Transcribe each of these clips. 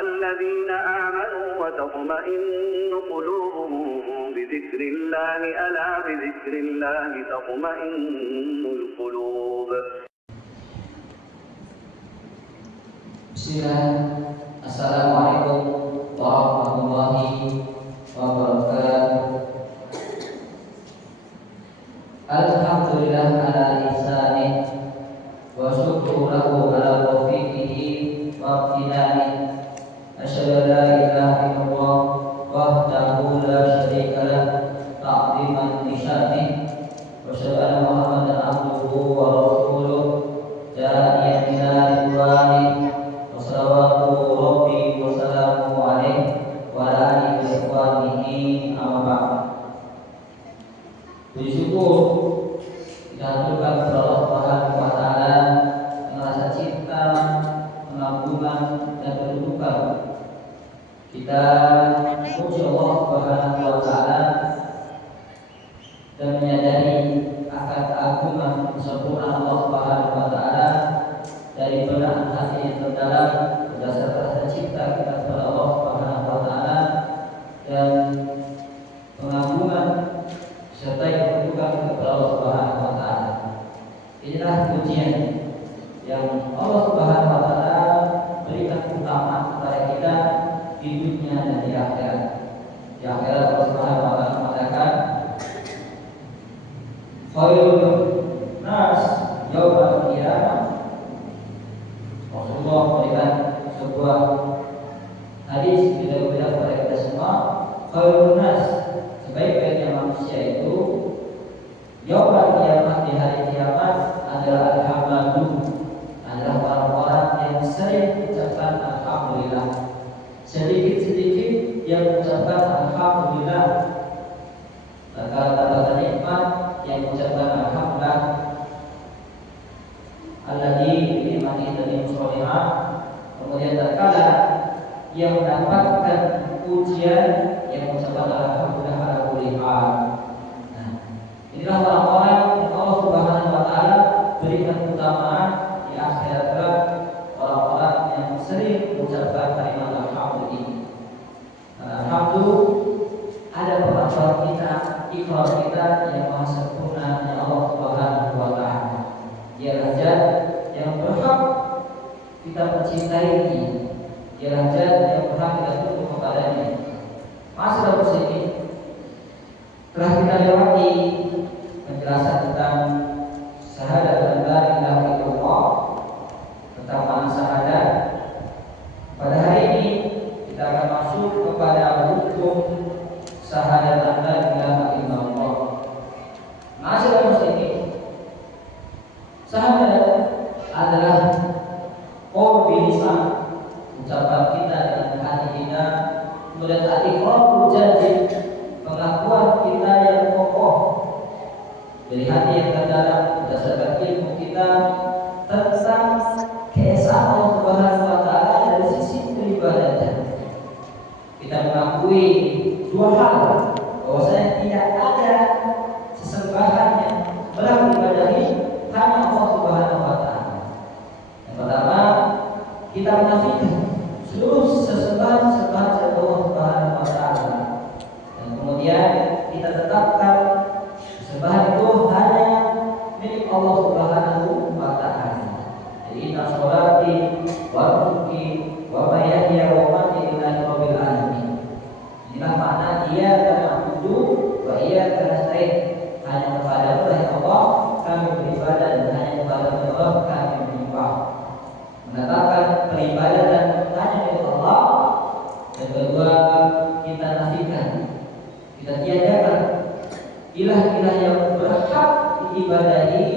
الذين آمنوا وتطمئن قلوبهم بذكر الله ألا بذكر الله تطمئن القلوب. Bismillah. Assalamualaikum warahmatullahi wabarakatuh. Alhamdulillah ala ihsanih wa syukru lahu ala taufiqihi wa amtinani. Asyhadu an la ilaha illallah wahdahu la syarika lah ta'ziman li sya'nih wa asyhadu anna Muhammadan abduhu wa rasuluh da'iyan ila ridwanih wa salawatu rabbi wa salamu alaihi wa ala alihi wa ikhwanihi amma ba'd. Puji syukur kita haturkan kepada Allah Subhanahu wa taala yang rasa cinta, pengampunan dan kedudukan. Kita memuji Allah Subhanahu wa taala dan menyadari akan keagungan kesempurnaan Allah Subhanahu wa taala dari benak hati yang terdalam berdasarkan rasa cinta kita kepada Allah Subhanahu wa taala dan pengampunan serta kedudukan kepada Allah Subhanahu wa taala. Inilah pujian yang Allah Subhanahu wa taala berikan keutamaan kepada kita di dunia dan di akhirat. Di akhirat Allah Subhanahu wa taala mengatakan, khairun nas yaumal qiyamah. Rasulullah memberikan sebuah hadis yang berbeda kepada kita semua. Khairun nas, sebaik-baiknya manusia itu yaumal qiyamah, di hari kiamat adalah alhamdulillah, adalah orang-orang yang sering mengucapkan alhamdulillah. Sedikit-sedikit yang mengucapkan alhamdulillah, maka dapat nikmat yang mengucapkan alhamdulillah. Alladzi nikmati tadi musholihah. Kemudian tatkala yang mendapatkan ujian yang mengucapkan alhamdulillah ala kulli hal. Nah, inilah orang-orang yang Allah Subhanahu wa taala berikan keutamaan di akhirat kelak, orang-orang yang sering mengucapkan kalimat alhamdulillah. Alhamdulillah ada pengakuan kita, ikhlas kita yang maha sempurna yang Allah Subhanahu wa taala. Dialah zat yang berhak kita mencintai, dialah zat yang berhak kita tunduk kepadanya. Masalah muslimin, telah kita lewati penjelasan tentang syahadat an la ilaha illallah, tentang makna syahadat. Pada hari ini kita akan masuk kepada hukum syahadat an la ilaha illallah. Masalah muslimin, syahadat adalah qaul bilisan, ucapan kita dengan hati kita, kemudian i'tiqadul jazim, pengakuan kita yang kokoh dari hati yang terdalam berdasarkan ilmu kita tentang keesaan Allah Subhanahu wa taala dari sisi peribadatan. Kita mengakui dua hal, bahwasanya tidak ada sesembahan yang berhak diibadahi hanya Allah Subhanahu wa taala. Yang pertama, kita menafikan seluruh sesembahan-sesembahan selain Allah Subhanahu wa taala. Dan kemudian kita tetapkan sesembahan itu hanya milik Allah Subhanahu wa taala. Jadi inna sholati wa nusuki wa mahyaya wa mamati lillahi rabbil alamin. Inilah makna iyyaka na'budu wa iyyaka nasta'in. Hanya kepada Allah kami beribadah dan hanya kepada Allah kami menyembah. Menetapkan peribadatan hanya milik Allah. Dan kedua, kita nafikan, kita tiadakan ilah-ilah yang berhak diibadahi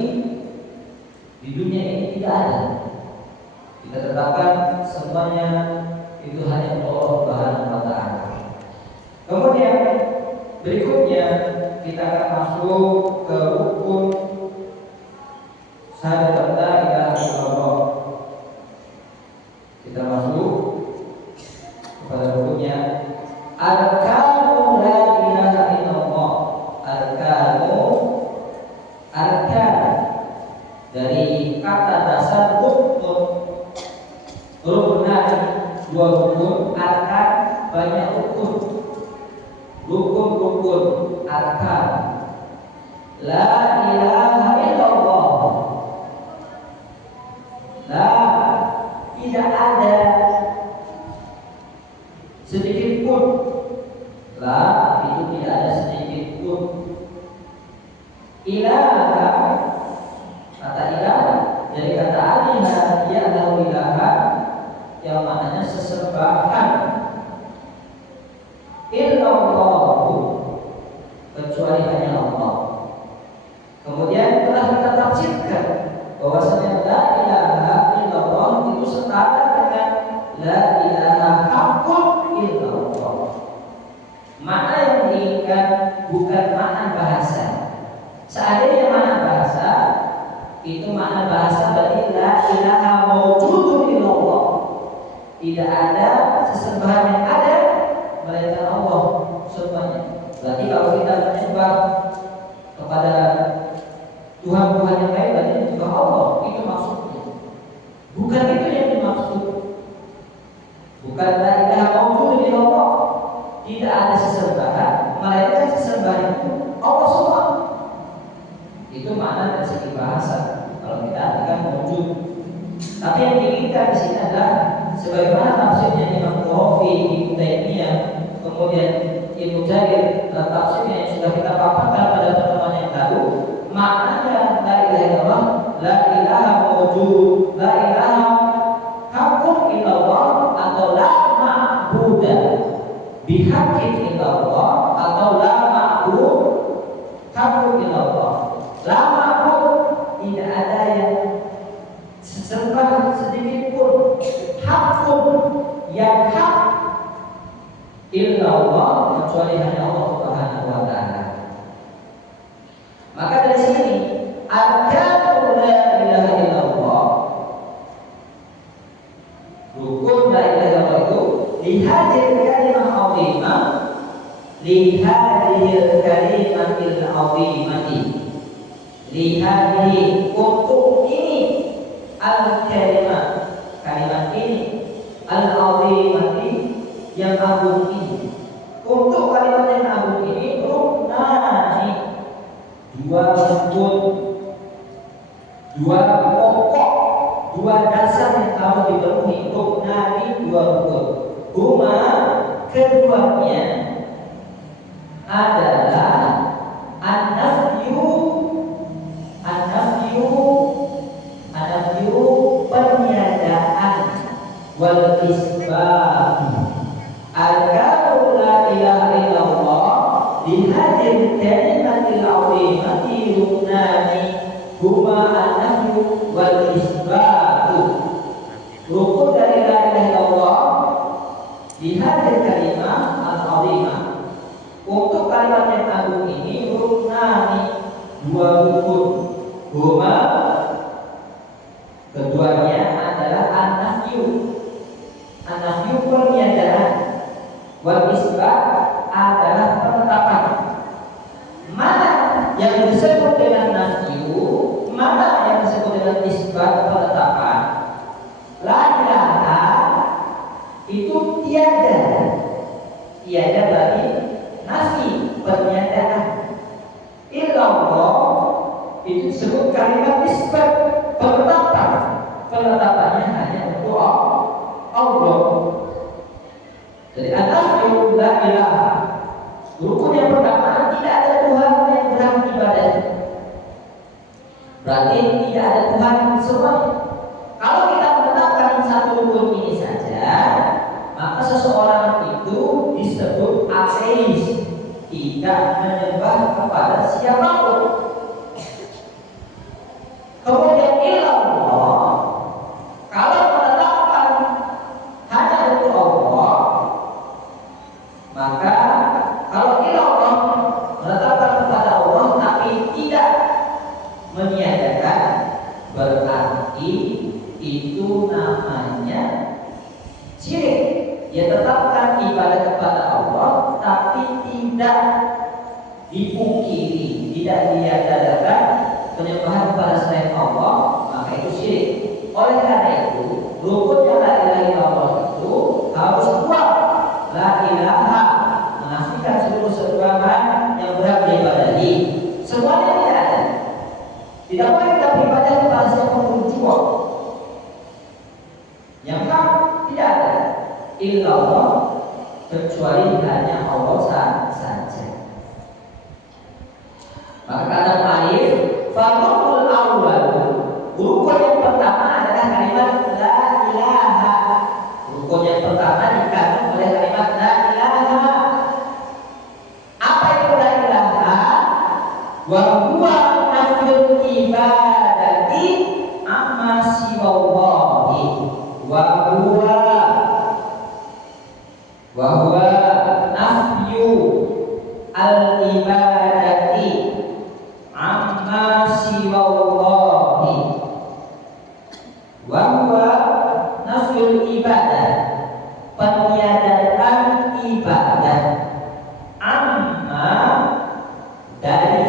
di dunia ini, tidak ada. Kita tetapkan semuanya itu hanya untuk Allah Subhanahu wa taala. Kemudian berikutnya kita akan masuk ke rukun syahadat la ilaha illallah. Kita masuk kepada rukunnya arkanu la ilaha illallah. Arkanu, arkan dari kata dasar rukun. Rukun dua rukun rukun, arkan, banyak rukun. Rukun, arkan. La ilaha illallah. La, tidak ada sedikit pun. La, itu tidak ada sedikit pun. Ilaha, kata ilaha dari kata aliha, dia adalah ilaha yang maknanya sesembahan. Illallahu, kecuali hanya Allah. Kemudian telah kita tafsirkan bahwasanya la ilaha illallah itu setara dengan la ilaha haqqun illallah. Makna yang diinginkan bukan makna bahasa. Seandainya makna bahasa, itu makna bahasa berarti la ilaha mawjudun illallah. Tidak ada sesembahan yang ada melainkan Allah semuanya. Berarti kalau kita menyembah kepada Tuhan-Tuhan yang lain, berarti menyembah Allah. Itu maksudnya. Bukan itu yang dimaksud. Bukan la ilaha mawjudun illallah. Tidak ada sesembahan melainkan sesembahan itu Allah semua. Itu makna dari segi bahasa. Kalau kita artikan mawjud. Tapi yang diinginkan di sini adalah sebagaimana tafsirnya Imam Qurtubi, Ibnu Taimiyah, kemudian Ibnu Jarir, tafsirnya yang sudah kita paparkan pada pertemuan yang lalu. Maknanya la ilaha illallah, la ilaha mawjud, la ilaha haqqun illallah, atau la ma'buda bihaqqin illallah, atau la ma'bud haqqun illallah. La ma'bud, tidak ada yang sembah sedikit pun, hakun yang hak illallah, kecuali hanya Allah Subhanahu wa taala. Maka dari sini arkanul la ilaha illallah, rukun la ilaha illallah itu lihadil kalimah azimah, lihadil kalimatil azimati, lihadil, untuk ini al-kalimah, kalimat ini al-azimati, yang agung ini. Untuk kalimat yang agung ini ruknani, dua rukun, dua pokok, dua dasar yang harus dipenuhi. Ruknani, dua rukun. Huma, keduanya adalah an-nafyu, peniadaan, wal isbat. Arkanul la ilaha illallah lihadir kalimatil azimati ruknani huma an-nafyu wal isbat. Rukun dari la ilaha illallah lihadir kalimat al-azimah, untuk kalimat yang agung ini ruknani, dua rukun. Huma, keduanya adalah an-nafyu, peniadaan, wal isbat adalah penetapan. Mana yang disebut dengan nafyu, mana yang disebut dengan isbat, penetapan. La ilaha itu tiada, tiada berarti nafi, peniadaan. Illallah itu disebut kalimat isbat, penetapan. Penetapannya hanya untuk Allah. Jadi an-nafyu la ilaha, rukun yang pertama, tidak ada Tuhan yang berhak ibadah. Berarti tidak ada Tuhan semuanya. Kalau kita menetapkan satu rukun ini saja, maka seseorang itu disebut ateis, tidak menyembah kepada siapapun. Kemudian illallah, kalau menetapkan hanya untuk Allah, maka kalau illallah menetapkan kepada Allah tapi tidak meniadakan, berarti itu namanya syirik. Dia tetapkan ibadah kepada Allah tapi tidak dipungkiri, tidak diadakan penyembahan kepada selain Allah, maka itu syirik. Oleh karena itu, rukun yang la ilaha illallah itu harus buat la ilaha, menafikan seluruh sembahan yang berhak diibadahi. Semuanya tidak ada. Tidak boleh kita beribadah kepada siapapun jua. Yang hak tidak ada. Illallah, kecuali hanya Allah saja. Maka kata Alif, farqul awwal, rukun yang pertama adalah kalimat la ilaha. Rukun yang pertama dikandung oleh kalimat la ilaha. Apa itu la ilaha? Wa huwa nafyul ibadati amma siwallahi. Wa huwa nafyu al ibadati amma siwallahi. Wa huwa nafyul ibadah, peniadaan ibadah, amma dari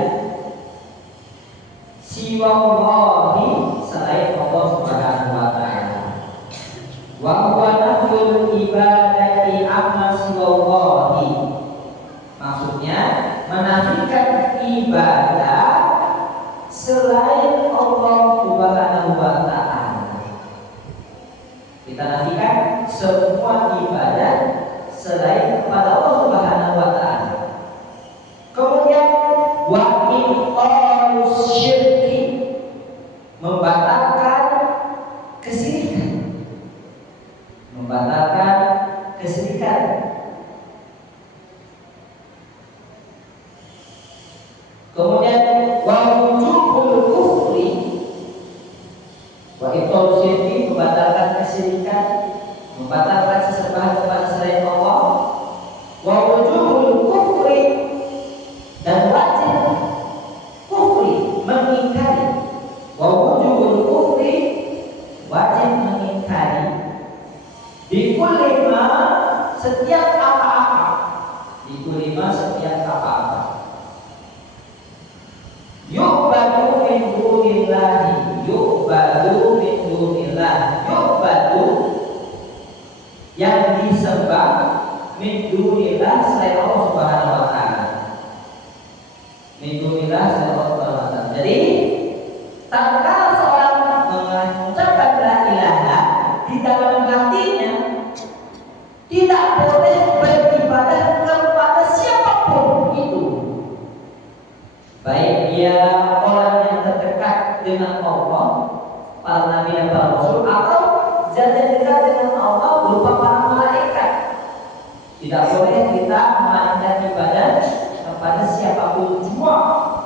siwallahi, selain Allah Subhanahu wa taala. Wa huwa nafyul ibadati amma siwallahi, maksudnya menafikan ibadah selain Allah Subhanahu wa taala. Kita nafikan semua ibadah selain kepada Allah Subhanahu wa taala. Kemudian wa ibtalus syirki, membatalkan kesyirikan. Membatalkan kesyirikan. Kemudian wa wujubul kufri, wa ibtalus syirki, membatalkan kesyirikan, membatalkan sesembahan kepada selain Allah. Wa wujubul kufri, dan wajib kufri, mengingkari. Wa wujubul kufri, wajib mengingkari. Bikulli ma, setiap apa-apa. Bikulli ma, setiap apa-apa. Yu'badu min dunillahi, yu'badu min dunillah. Yu'badu, yang disembah, min dunillah, selain Allah Subhanahu wa taala. Min dunillah, selain Allah Subhanahu wa taala. Jadi tatkala seorang mengucapkan la ilaha, di dalam hatinya tidak boleh beribadah kepada siapapun itu, baik dia orang yang terdekat dengan Allah, para nabi dan para rasul, atau zat yang dekat dengan Allah berupa para malaikat. Tidak boleh kita memanjatkan ibadah kepada siapapun jua,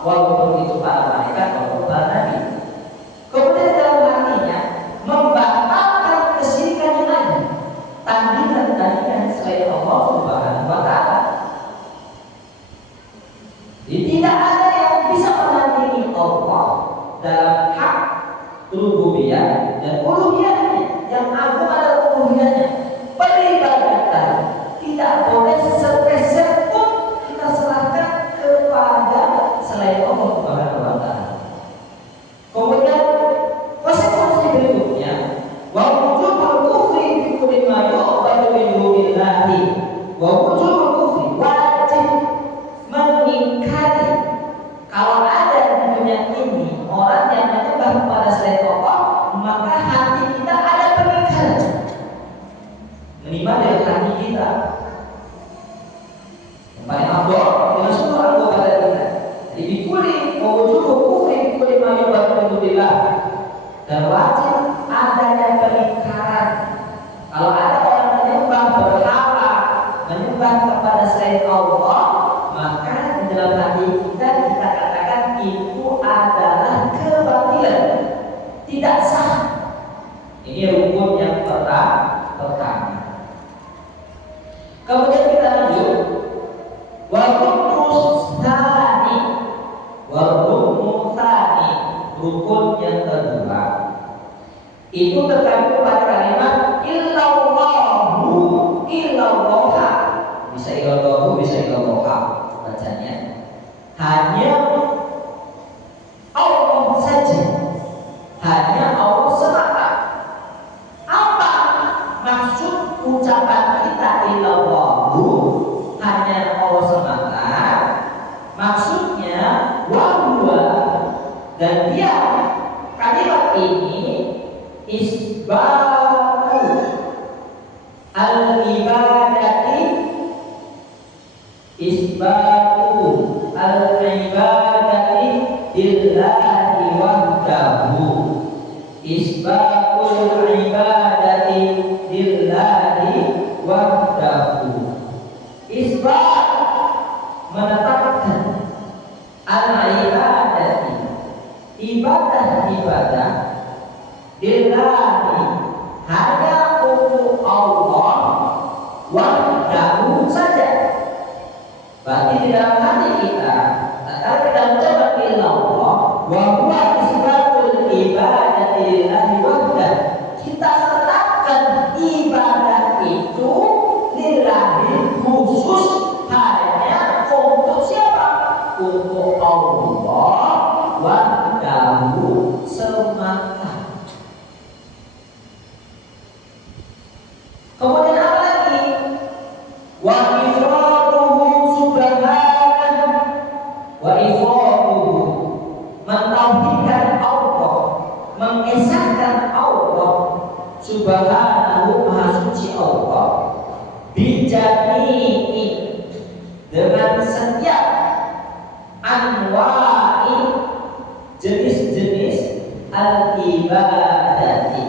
walaupun itu para malaikat maupun para nabi. Kemudian dalam hatinya membatalkan kesyirikan yang lain, tandingan-tandingan selain Allah Subhanahu wa taala. Jadi tidak ada yang bisa menandingi Allah dalam hak rububiyah dan uluhiyahnya. Yang agung adalah uluhiyahnya. Peribadatan tidak boleh sepeser pun kita serahkan kepada selain Allah Subhanahu wa taala. Kemudian konsekuensi berikutnya, wa wujubul kufri bi kulli ma yu'badu min dunillahi. Wa wujubul kufri, wajib mengingkari kalau ada di dunia ini orang yang menyembah kepada selain Allah, maka hati kita ada pengingkaran. Minimal dari hati kita. Yang paling abdul dengan seluruh anggota kita. Jadi bikuli wujubul kufri bi kulli ma yu'badu min dunillah. Dan wajib adanya pengingkaran kalau ada orang menyembah berhala, menyembah kepada selain Allah, maka di dalam hati kita katakan itu adalah kebatilan, tidak sah. Ini rukun yang pertama. Kemudian kita lanjut, wa rukun tsani, rukun yang kedua itu terkandung pada kalimat illallahu, illallaha. Bisa illallahu, bisa illallaha bacanya. Hanya Allah saja, hanya Allah semata. Apa maksud ucapan illallahu, hanya Allah semata. Maksudnya wahwa, dan dia kalimat ini isbatu al-ibadati, isbatu al-ibadati lillahi wahdahu, isbatul ibadati lillahi wahdahu. Isbat menetapkan al-ibadati, ibadah-ibadah lillahi, hanya untuk Allah, wahdahu saja. Berarti di dalam hati kita, kalau kita mencoba illallah wa huwa isbatul ibadati lillahi wahdah, kita tetapkan ibadah itu lillahi, khusus hanya untuk siapa? Untuk Allah wahdahu semata. Kemudian apa lagi? Wa ifraduhu subhanahu, wa ifraduhu, mentauhidkan Allah, mengesahkan Allah subhanahu, maha suci Allah, bijami'i, dengan setiap anwa'i, jenis-jenis al-ibadati.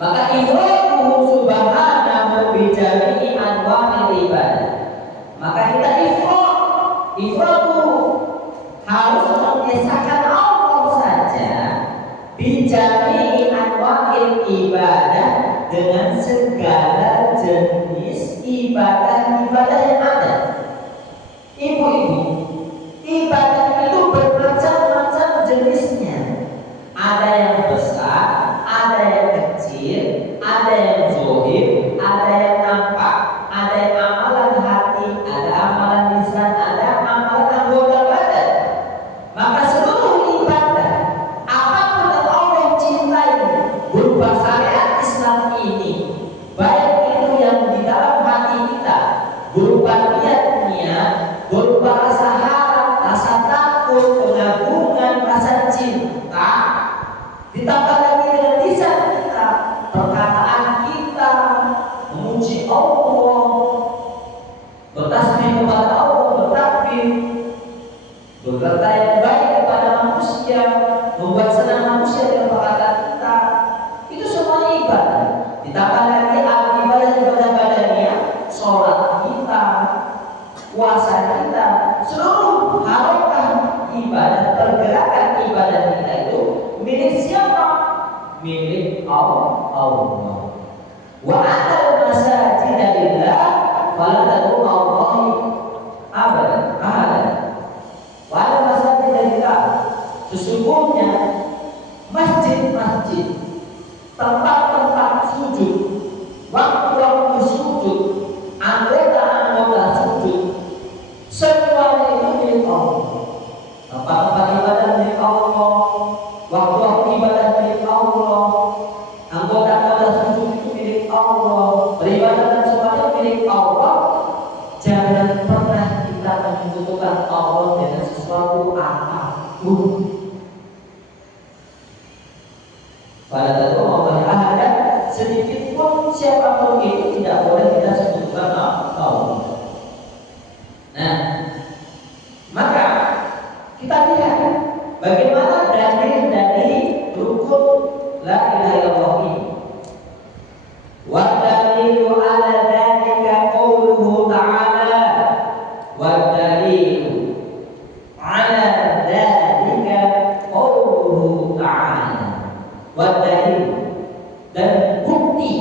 Maka ifraduhu subhanahu bijami'i anwa'il ibadah, maka kita ifradu harus mengesahkan Allah saja, bijami'i anwa'il ibadah, dengan segala jenis ibadah-ibadah yang ada. Ibu-ibu, ibadah itu bermacam-macam jenisnya. Ada yang besar, ada yang kecil, ada yang zahir, ada yang nampak, ada yang amalan hati, ada amalan lisan, ada amalan anggota badan. Maka seluruh ibadah, apapun yang Allah cintai berupa syariat Islam ini, baik itu yang di dalam hati kita berupa niat-niat, berupa rasa harap, rasa takut, pengagungan, rasa cinta, ditambah lagi dengan lisan kita, perkataan kita memuji Allah, bertasbih kepada Allah, bertakbir, berkata yang baik kepada manusia, membuat senang manusia dengan perkataan kita, itu semuanya ibadah. Ditambah lagi ibadah badannya, sholat kita, puasa kita, seluruh harokah ibadah, pergerakan ibadah kita itu milik siapa? Milik Allah. Wa anal masajida lillah fala tad'u ma'allahi ahadan. Wa anal masajida lillah, sesungguhnya masjid-masjid, tempat-tempat sujud, waktu-waktu sujud, anggota-anggota sujud, semuanya itu milik Allah. Tempat-tempat ibadah milik Allah, waktu-waktu ibadah milik Allah, anggota-anggota sujud itu milik Allah, beribadah dan semuanya milik Allah. Jangan pernah kita menyekutukan Allah dengan sesuatu apapun. Pada tentu Allah ada sedikit pun siapapun itu tidak boleh kita sebutkan Allah. Nah, maka kita lihat bagaimana dalil dari rukun la ilaha illallah ini. Wa dalilu ala dzalika qauluhu ta'ala, wa dalilu ala dzalika qauluhu ta'ala, wa dalil, dan bukti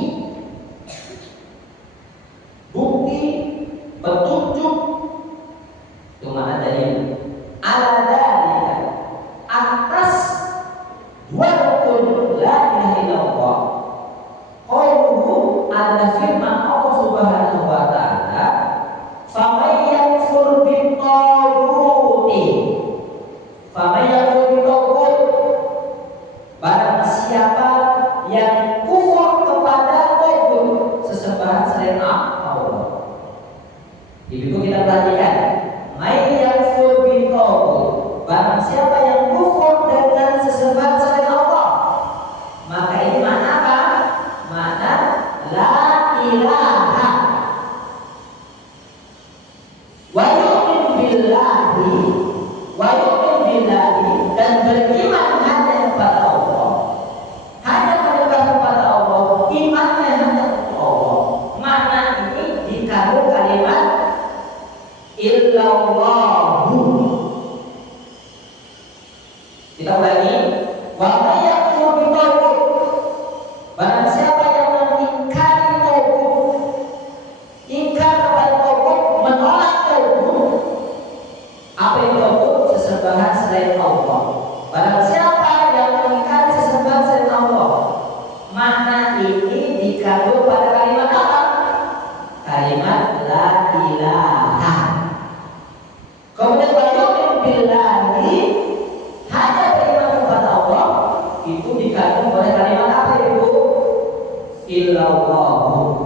illallahu.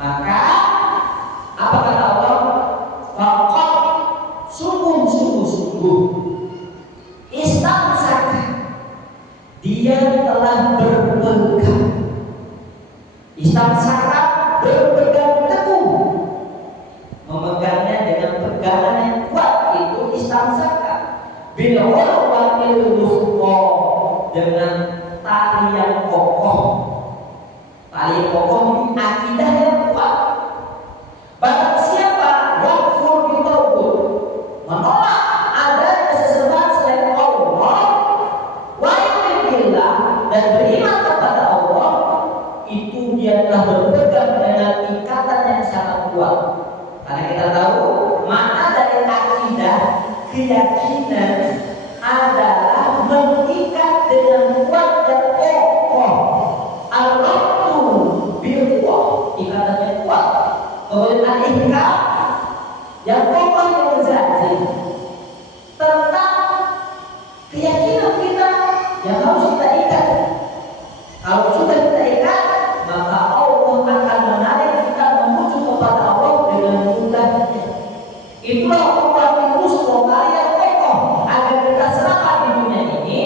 Maka apa kata Allah? Faqad sungguh istamsaka, dia telah berpegang. Istamsaka berpegang teguh, memegangnya dengan pegangan yang kuat, itu istamsaka. Bil urwatil wuthqa, dengan tali yang kokoh. Tali kokoh ini akidah yang kuat. Barang siapa yakfur bitauhid, menolak adanya sesembahan selain Allah, wa yu'min billah, dan beriman kepada Allah, itu dia telah berpegang dengan ikatan yang sangat kuat. Karena kita tahu makna dari akidah, keyakinan adalah mengikat dengan kuat dan kokoh. Al-rabtu bil quwwah, ikatan yang kuat. Kemudian al-ihkam, yang kokoh, yang menjadi tentang keyakinan kita yang harus kita ikat. Kalau sudah kita ikat, maka Allah akan menarik kita menuju kepada Allah dengan mudahnya. Itulah ukhuwatul wuthqa yang kokoh. Agar kita selamat di dunia ini,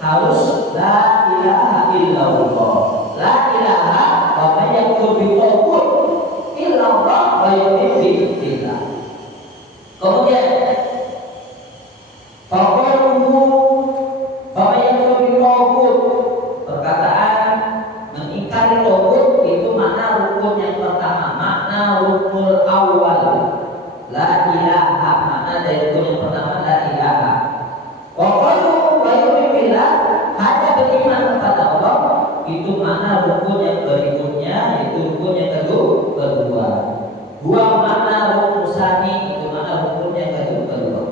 harus la ilaha illallah. La ilaha wa man yakfur bitauhid illallah wa yu'min billah. Kemudian faqaluhu wa man yakfur bitauhid, perkataan mengingkari tauhid itu makna rukun yang pertama, makna rukun awal. La ilaha, makna dari rukun yang pertama la ilaha. Wa qalu wa yu'min billah, hanya beriman kepada Allah, itu makna rukun yang berikutnya, yaitu rukun yang kedua. Dua makna rukun tsani, itu makna rukun yang kedua.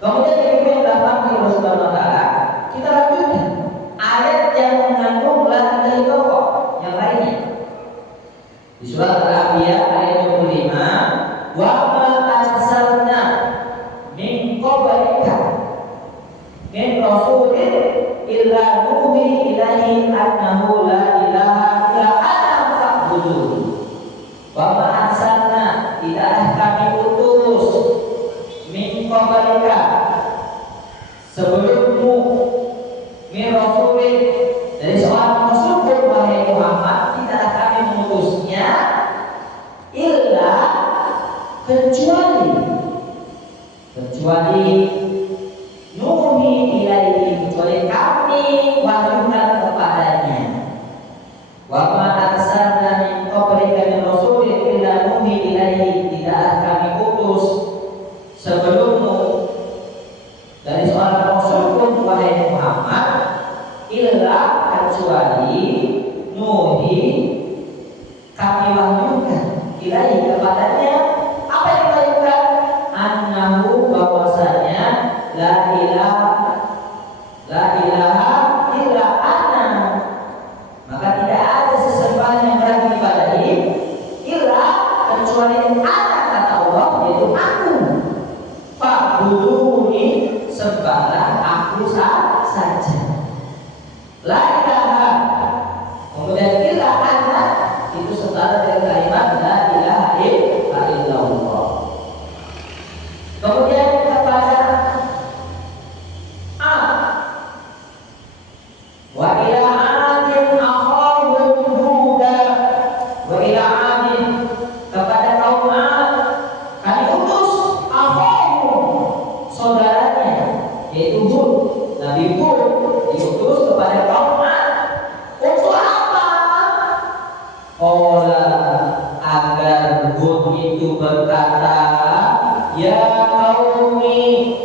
Kemudian di rukun yang 8 di Allah Subhanahu wa taala, kita lanjutkan ayat yang mengandung la ilaha illallah yang lainnya. Di surat Al-Anbiya ayat 25, wa ma arsalna min qablika min rasulin illa nuhi ilaihi annahu la ilaha illa ana fa'budun. Wa ma arsalna, tidaklah kami utus min qablika, sebelummu, min rasulin, dari seorang rasul pun, wahai Muhammad, tidaklah kami mengutusnya illa, kecuali nuhi ilaihi, kecuali kami wahyukan kepadanya. Wa ma arsalna min qablika min rasulin illa nuhi ilaihi, tidaklah kami utus sebelummu dari seorang rasul pun, wahai Muhammad, illa, kecuali nuhi, kami wahyukan ilaihi, kepadanya. Apa yang diwahyukan? Annahu, bahwasanya la ilaha illa ana, maka tidak ada sesembahan yang berhak diibadahi illa, kecuali ana, kata Allah, yaitu aku. Fa'buduni, sembahlah aku saja. La ilaha, kemudian illa ana, itu setara dengan kalimat la ilaha illallah. Kemudian kepada wa ila adin akhahum huda, wa ila adin, kepada kaum Ad kami utus akhahum, saudaranya, yaitu Hud. Nabi Hud diutus kepada kaum Ad. Untuk apa? Agar Hud itu berkata, ya qaumi,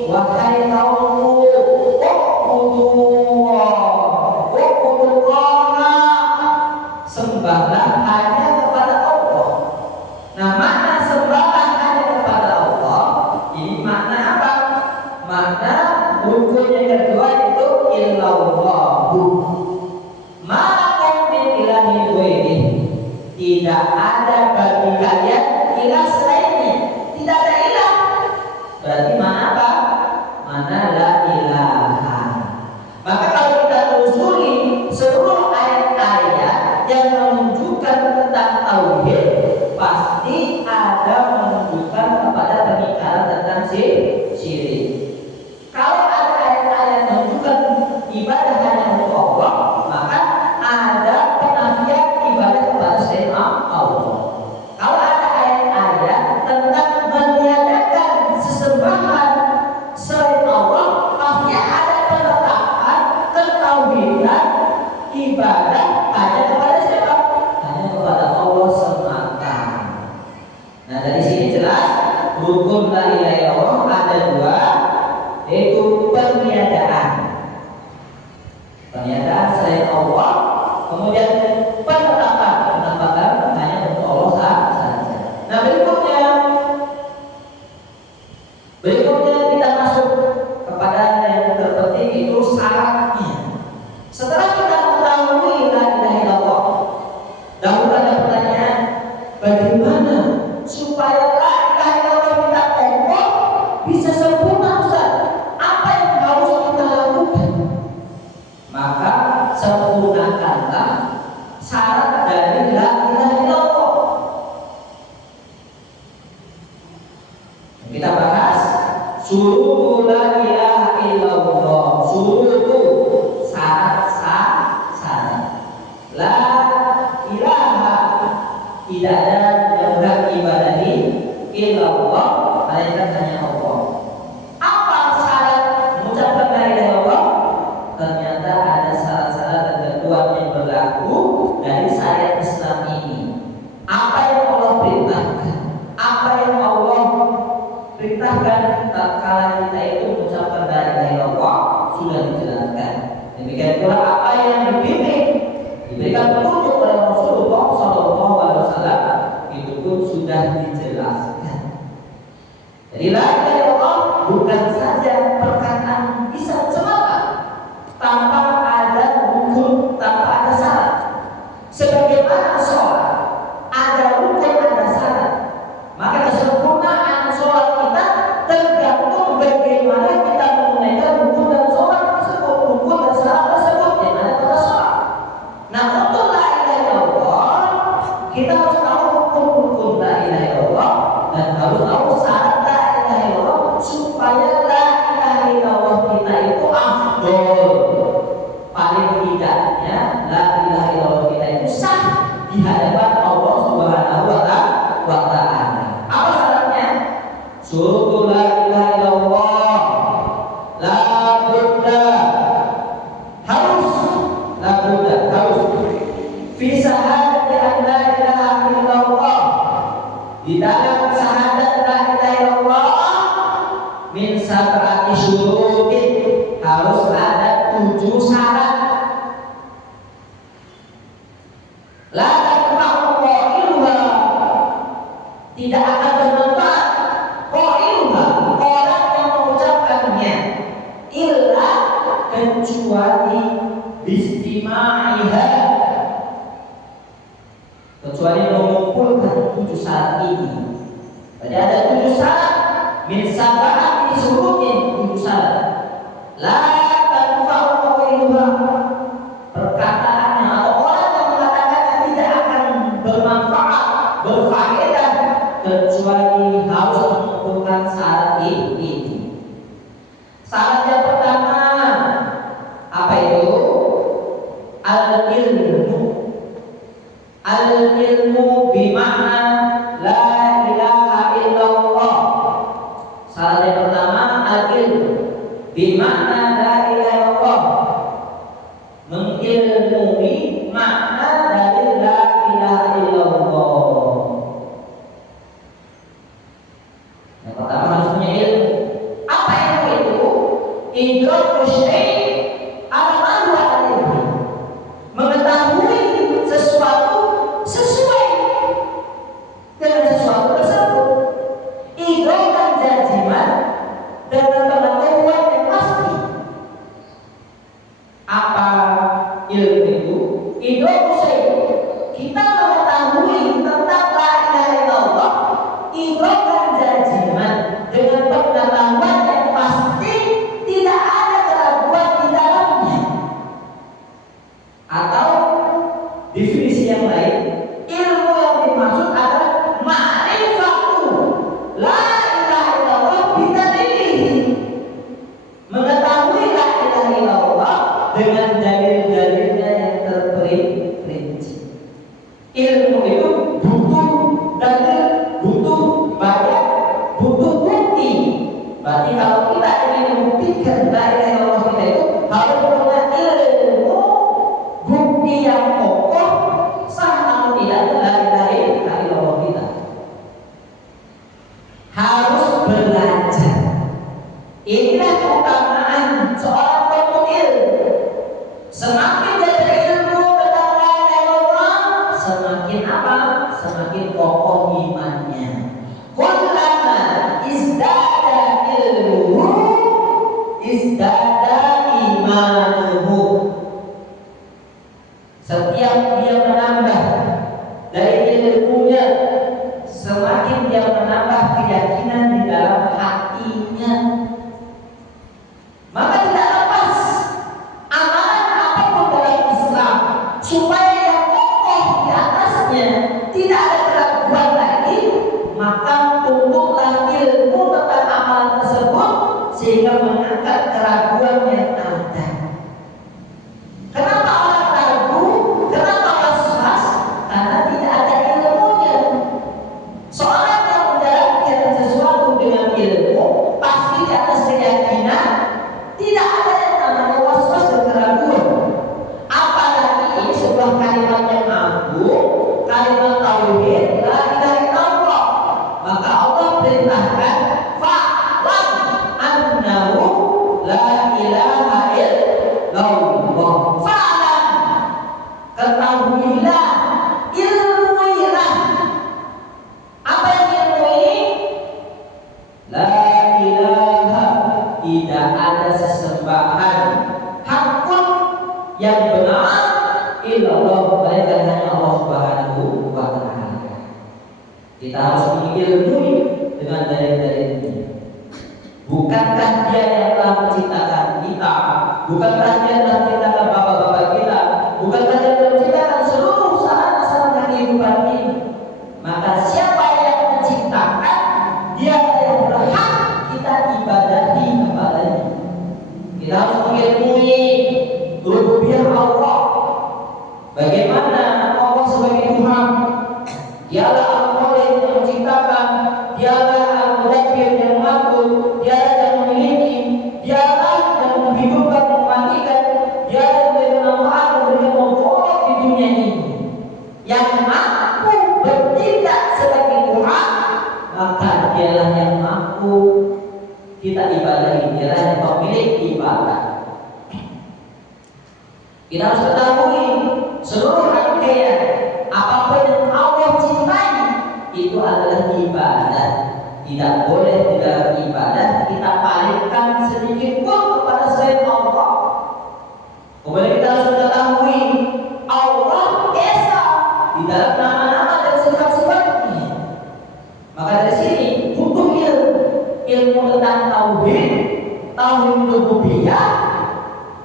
wahai kaumku, sembahlah hanya kepada Allah. Nah, makna sembahlah hanya kepada Allah ini makna apa? Makna rukun yang kedua itu illallahu. Ma'akum min ilahin ghairi, tidak ada bagi kalian ilah selainnya. Tidak ada ilah. Berarti mana apa? Mana la ilaha. Maka kalau kita telusuri seluruh ayat-ayat yang menunjukkan tentang tauhid, pasti ada menunjukkan kepada pengingkaran tentang syirik. Kalau ada ayat-ayat menunjukkan ibadah hanya untuk Allah, maka ada penafian ibadah kepada selain Allah. Kalau ada ayat-ayat tentang meniadakan sesembahan selain Allah, pasti ada penetapan ketauhidan ibadah hanya kepada siapa? Hanya kepada Allah semata. Nah, dari sini jelas rukun la ilaha illallah ada dua, yaitu peniadaan selain Allah, kemudian penetapan hanya untuk Allah saja. Nah, berikutnya kita masuk kepada yang terpenting, itu syaratnya. Setelah kita mengetahui la ilaha illallah, dahulu ada pertanyaan, bagaimana supaya la ilaha illallah kita kokoh bisa sempurna, Ustaz? Apa yang harus kita lakukan? Maka sempurnakanlah syarat dari la ilaha illallah. Kita bahas syurutu la ilaha illallah. Syurutu syarat. La ilaha, tidak ada yang berhak ibadahi illallah, melainkan hanya Allah. Apa syarat mengucapkan la ilaha illallah? Ternyata ada syarat-syarat dan ketentuan yang berlaku dari syariat Islam ini. Apa yang Allah perintahkan, apa yang Allah perintahkan tatkala kita itu mengucapkan la ilaha illallah sudah dijelaskan. Demikian pula apa yang diberikan petunjuk oleh Rasulullah SAW itu pun sudah dijelaskan. Jadi la ilaha illallah bukan saja perkataan lisan semata, tanpa ada rukun, tanpa ada syarat. Sebagaimana sholat ada rukun, ada syarat, maka kesempurnaan sholat kita tergantung bagaimana kita menunaikan rukun dan sholat tersebut, rukun dan syarat tersebut yang ada pada sholat. Nah, untuk la ilaha illallah kita harus tahu rukun la ilaha illallah dan harus tahu syarat la ilaha illallah supaya la ilaha illallah kita itu afdol. Paling tidaknya la ilaha illallah kita itu sah di hadapan Allah Subhanahu wa ta'ala. Apa syaratnya? Syurutu la ilaha illallah la budda, harus fi syahadati an la ilaha illallah, di dalam syahadat la ilaha illallah min sab'ati syurutin, harus ada 7 syarat. La tanfa'u qailuha, tidak akan bermanfaat qailuha, orang yang mengucapkannya, illa, kecuali bistima'iha, kecuali mengumpulkan 7 syarat ini. Jadi ada 7 syarat min sab'ati syurutin, 7 syarat. La tanfa'u qailuha, perkataannya atau orang yang mengatakannya tidak akan bermanfaat, berfaedah, kecuali harus mengumpulkan syarat ini. Syarat yang pertama apa itu? Al-ilmu bima'na la ilaha illallah. Syarat yang pertama al-ilmu bima'na la ilaha illallah, mengilmui makna dari la ilaha illallah. Yang pertama harus punya ilmu. Apa ilmu itu? Idrakul syai' ala ma huwa alaihi, mengetahui sesuatu sesuai dengan sesuatu tersebut. Idrakan jaziman, dengan pengetahuan yang pasti. definisi yang lain, ilmu yang dimaksud adalah ma'rifatu la ilaha illallah bidalilihi, mengetahui la ilaha illallah dengan dalil-dalilnya yang terperinci. Ilmu itu butuh dalil, butuh banyak, butuh bukti. Berarti kalau kita ingin membuktikan la ilaha illallah kita itu harus punya ilmu, bukti yang kokoh, sah atau tidak la ilaha illallah kita. Harus belajar. Inilah keutamaan seorang penuntut ilmu. Semakin dia berilmu tentang la ilaha illallah, semakin apa? Semakin kokoh imannya. Kullama izdada ilmuhu izdada imanuhu. Setiap dia menambah dari ilmunya, semakin dia menambah keyakinan di dalam hatinya. Maka tidak lepas amalan apapun dalam Islam, supaya yang kokoh di atasnya tidak ada keraguan lagi, maka tuntutlah ilmu tentang amalan tersebut sehingga mengangkat keraguan yang ada. Kenapa orang ragu? Kenapa was-was? Karena tidak ada ilmunya. Seorang yang menjalankan sesuatu dengan ilmu pasti di atas keyakinan, tidak ada yang namanya was-was dan keraguan. Apalagi ini sebuah kalimat yang agung, kalimat tauhid la ilaha illallah. Maka Allah perintahkan fa'lam annahu la ilaha illallah. Fa'lam, ketahuilah, ilmuilah. Apa yang diilmui? La ilaha, tidak ada sesembahan hakun yang benar illallah, melainkan hanya Allah Subhanahu wa ta'ala. Kita harus mengilmui dengan dalil-dalilnya. Bukankah dia yang telah menciptakan kita? Bukankah dia yang telah menciptakan bapak-bapak kita? Bukankah dia yang telah menciptakan seluruh sarana-sarana kehidupan ini? Maka siapa yang menciptakan, dia yang berhak kita ibadahi kepadanya. Kita harus mengilmui rububiyah Allah. Bagaimana Allah sebagai Tuhan? Dialah Al-Khaliq yang menciptakan, dialah Al-Mudabbir yang mengatur, dialah yang memiliki, dialah yang menghidupkan, mematikan, dialah yang memberikan manfaat, memberikan manfaat di dunia ini. Yang mampu bertindak sebagai Tuhan, maka dialah yang mampu kita ibadahi, dialah yang pemilik ibadah. Kita harus ketahui seluruh rangkaian apapun yang Allah cintai itu adalah ibadah. Tidak boleh di dalam ibadah kita palingkan sedikit pun kepada selain Allah. Kemudian kita harus ketahui Allah Esa di dalam nama-nama dan sifat-sifatnya. Maka dari sini butuh ilmu tentang tauhid, tauhid rububiyah,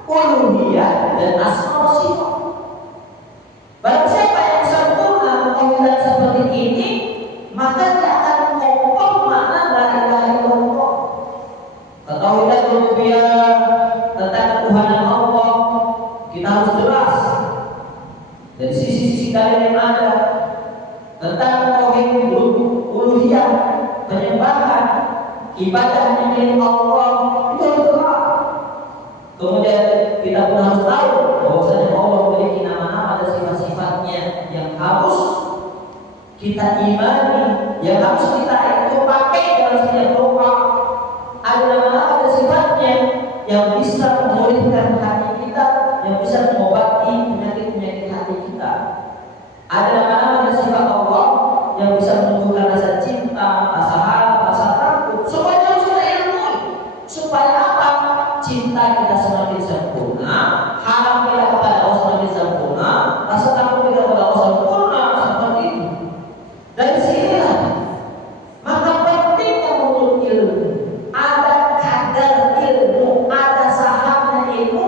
uluhiyah, dan asma wa sifat. Barang siapa yang sempurna ketauhidan seperti ini, maka dia akan kokoh makna la ilaha illallah. Ketauhidan rububiyah tentang ketuhanan Allah kita harus jelas dari sisi-sisi dalil yang ada. Tentang tauhid uluhiyah, penyembahan, ibadah yang milik Allah, itu harus jelas. Kemudian kita pun harus tahu bahwasanya Allah memiliki nama-nama dan sifat-sifatnya yang harus kita imani, yang harus kita itu pakai dalam setiap doa. Ada nama-nama dan sifatnya yang bisa memulihkan hati kita, yang bisa mengobati penyakit-penyakit hati kita. Ada nama-nama dan sifat Allah yang bisa menumbuhkan rasa cinta, rasa harap, rasa takut. Semuanya harus kita ilmui. Supaya apa? Cinta kita semakin sempurna, harap kita kepada Allah semakin sempurna, rasa takut kita kepada Allah sempurna, seperti itu. Dari sinilah maka pentingnya menuntut ilmu. Ada kadar ilmu, ada sahamnya ilmu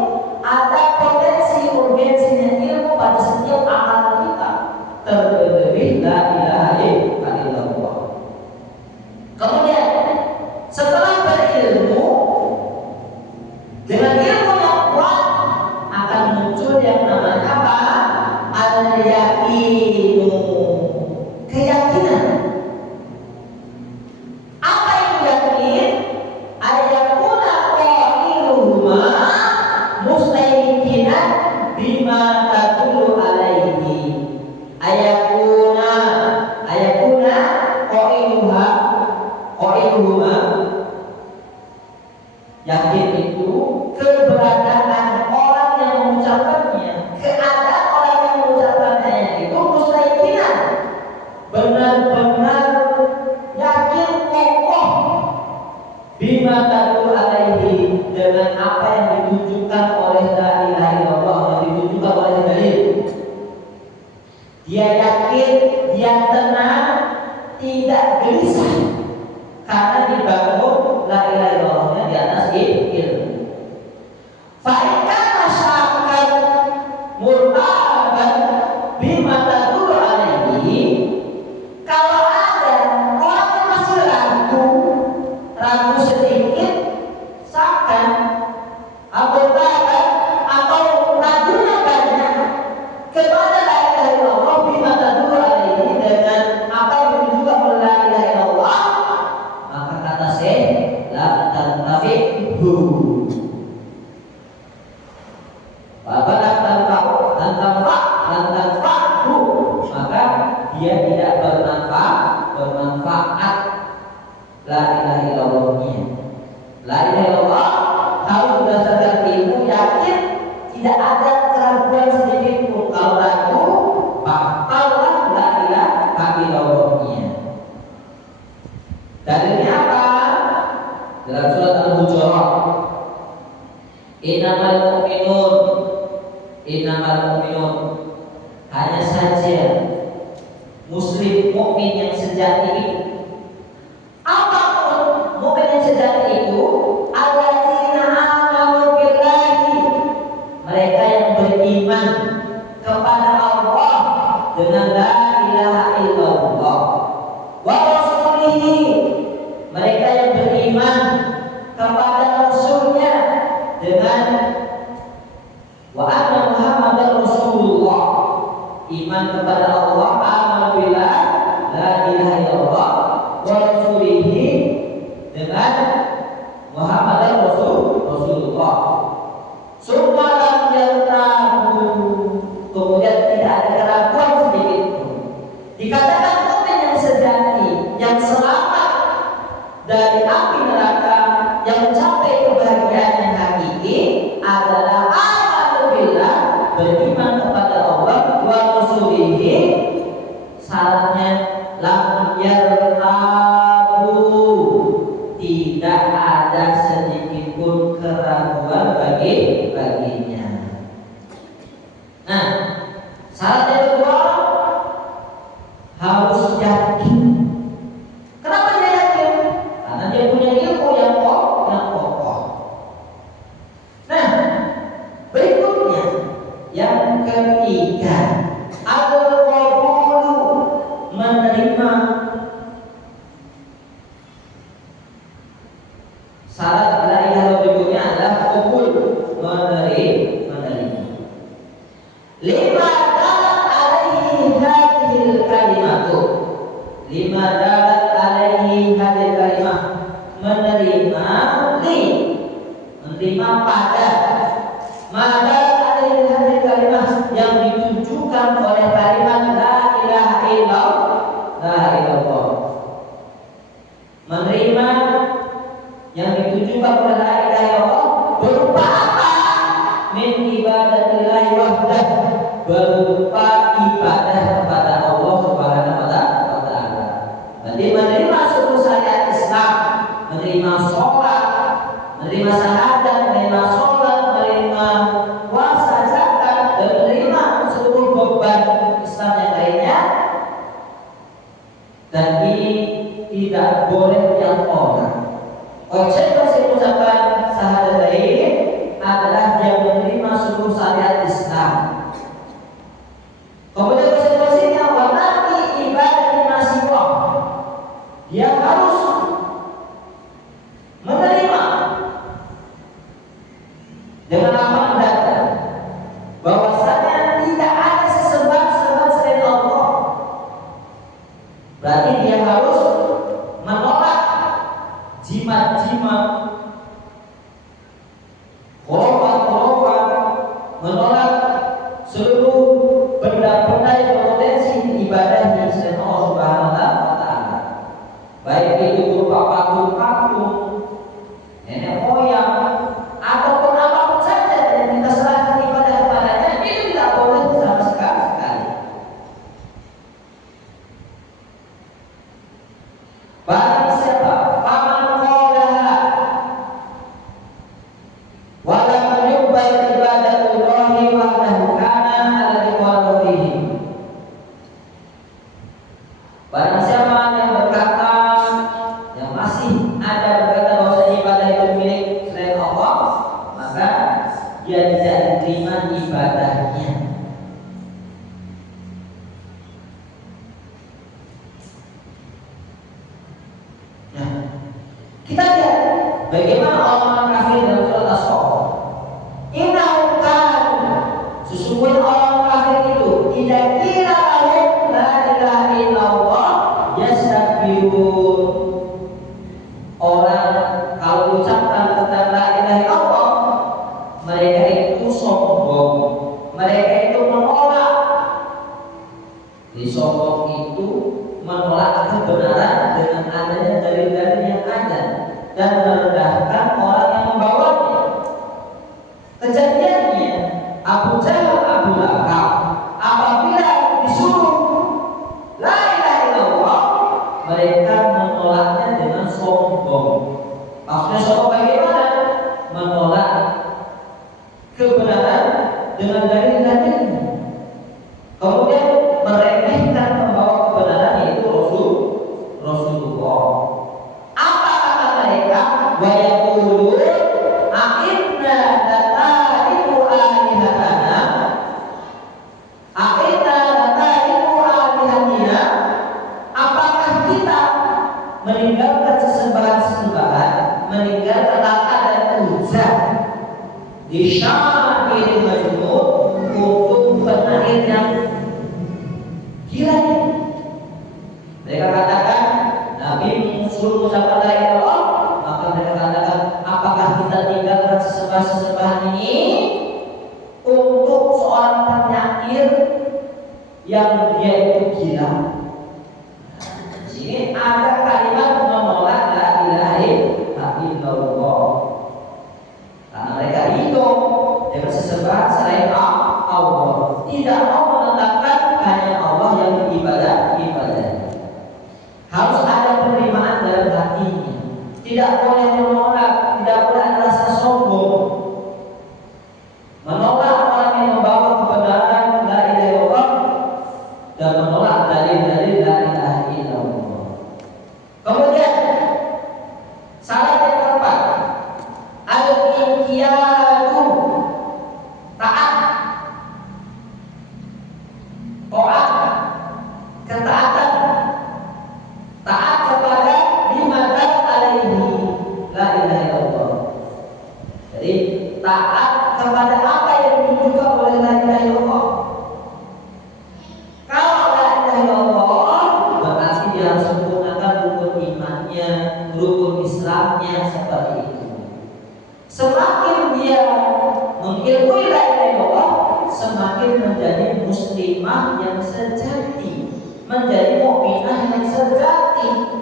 yaqinu, keyakinan. Apa itu yakin? Ayakuna qailuhuma mustayqinan bima tadullu alaihi. Ayakuna qailuhuma, yakin itu keberadaan orang yang mengucapkannya, keadaan orang yang mengucapkannya itu mustayqinan, benar-benar yakin kokoh bima tadullu alaihi, dengan apa yang ditunjukkan oleh la ilaha illallah, yang ditunjukkan oleh dalil. Dia yakin, dia tenang, tidak gelisah karena dibangun la ilaha illallahnya di atas ilmu. Fa'ikana syakkan murtaban bima tadullu alaihi, kalau ada orang yang masih ragu sedikit, syakkan atau ragunya banyak kepada la ilaha illallah bima tadullu alaihi, dengan apa yang ditunjukkan oleh la ilaha illallah, maka kata saya la tantafi'hu, maka dia tidak bermanfaat la ilaha illallahnya. La ilaha illallah harus berdasarkan ilmu, yakin, tidak ada keraguan sedikit pun. Kalau ragu, batallah la ilaha illallahnya. Dalilnya apa? Dalam surat Al-Hujurat, innamal mu'minun, hanya saja muslim mukmin yang sejati itu. Apapun mukmin yang sejati itu, alladzina amanu billahi, mereka yang beriman kepada Allah dengan la ilaha illallah, wa rasulihi, mereka yang beriman kepada rasulnya dengan wa anna Muhammadar Rasulullah, iman kepada Allah, amanah billah, la ilaha illallah, wa rasulihi, dengan Muhammadar Rasulullah. Summa lam yartabu, kemudian tidak ada keraguan sedikit pun. Dikatakan mukmin yang sejati, yang selamat dari api neraka, yang mencapai kebahagiaan yang hakiki adalah alhamdulillah, beriman kepada Allah wa rasulihi, syaratnya lam yartabu, tidak ada sedikit pun keraguan baginya. Nah, syarat yang kedua harus yakin. Kenapa dia yakin? Karena dia punya ilmu yang kokoh. Nah, berikutnya yang ketiga, al-qabulu, menerima. Syarat la ilaha berikutnya adalah qabul, menerima. Lima dalat alaihi hadhil kalimatu, menerima pada mada alaihi hadhil kalimah, yang ditunjukkan oleh kalimat la ilaha illallah. Menerima yang ditunjukkan oleh la ilaha illallah berupa apa? Min ibadatillahi wahdah, berupa ibadah kepada Allah Subhanahu wa ta'ala. Berarti menerima seluruh syariat Islam, menerima sholat, menerima syahadat, menerima sholat, menerima puasa, zakat, dan menerima seluruh beban Islam yang lainnya. Dan ini tidak boleh yang orang. Konsekuensi ucapan syahadatain adalah dia menerima seluruh syariat Islam. Kemudian konsekuensinya wanati ibadah nasiwah, dia harus menerima dengan lapang dada bahwasanya tidak ada sesembahan selain Barang siapa yang berkata, yang masih ada berkata bahwa ibadah itu milik selain Allah, maka dia tidak diterima ibadahnya. Nah, kita lihat bagaimana orang kafir dalam surat As-Saff. Innahum kanu, sesungguhnya orang kafir itu tidak kira lahum la ilaha illallah yastakbirun. Orang kalau ucapkan tentang la ilaha illallah, mereka itu sombong, mereka itu menolak. Di sombong itu menolak kebenaran dengan adanya dalil-dalil yang ada dan merendahkan orang yang membawanya. Kejadiannya Abu Jahal, Abu Lahab apabila disuruh la ilaha illallah, mereka menolaknya dengan sombong. Maksudnya sombong bagaimana? Menolak kebenaran dengan dalil-dalilnya. Kemudian meremehkan pembawa kebenaran, yaitu Rasulullah. Apa kata mereka? Wa yaqulun a'inna latariku alihatana, a'inna latariku alihatina. Apakah kita meninggalkan sesembahan-sesembahan, meninggalkan Lata dan Uzza di Syamil Majnun untuk penair yang gila? Mereka katakan Nabi suruh mengucapkan la ilaha illallah, maka mereka katakan, apakah kita tinggalkan sesembahan ini untuk seorang penyair yang dia itu gila? Di sini ada kalimat menolak la ilaha illallah, karena mereka hidup dengan sesembahan selain Allah, tidak mau menetapkan hanya Allah yang ibadah. Harus ada penerimaan dalam hatinya, tidak boleh menolak, tidak boleh ada rasa sombong. Menolak orang yang membawa kebenaran la ilaha illallah dan menolak dalil-dalil la ilaha illallah. Kemudian syarat yang keempat, al-inqiyadu, taat, ketaatan, taat kepada lima alaihi la ilaha illallah. Jadi taat kepada apa yang ditunjukkan oleh la ilaha illallah. Kalau la ilaha illallah berarti dia harus menggunakan rukun imannya, rukun Islamnya, seperti itu. Semakin dia mengilmui la ilaha illallah, semakin menjadi muslimah yang sejati, menjadi mukminah yang sejati.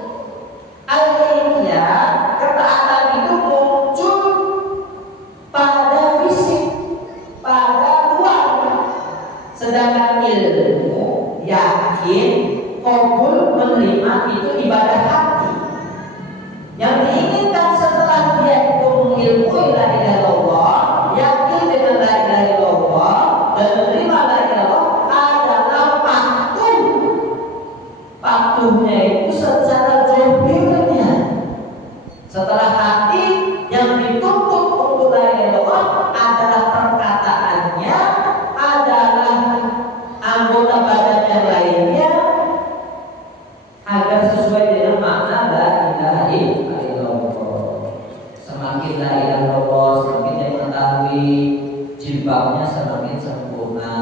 Al-Qiyam, ketaatan itu muncul pada fisik, pada luar. Sedangkan ilmu, yakin, qabul, menerima itu ibadah hati. Yang diinginkan setelah dia itu mengilmui la ilaha illallah, yakin dengan la ilaha illallah dan menerima la ilaha illallah, adalah patuhnya itu secara zahirnya. Setelah hati yang dituntut untuk la ilaha illallah adalah perkataannya, adalah anggota badannya lainnya, agar sesuai dengan makna la ilaha illallah. Semakin la ilaha illallah, semakin dia mengetahui, jilbabnya semakin sempurna,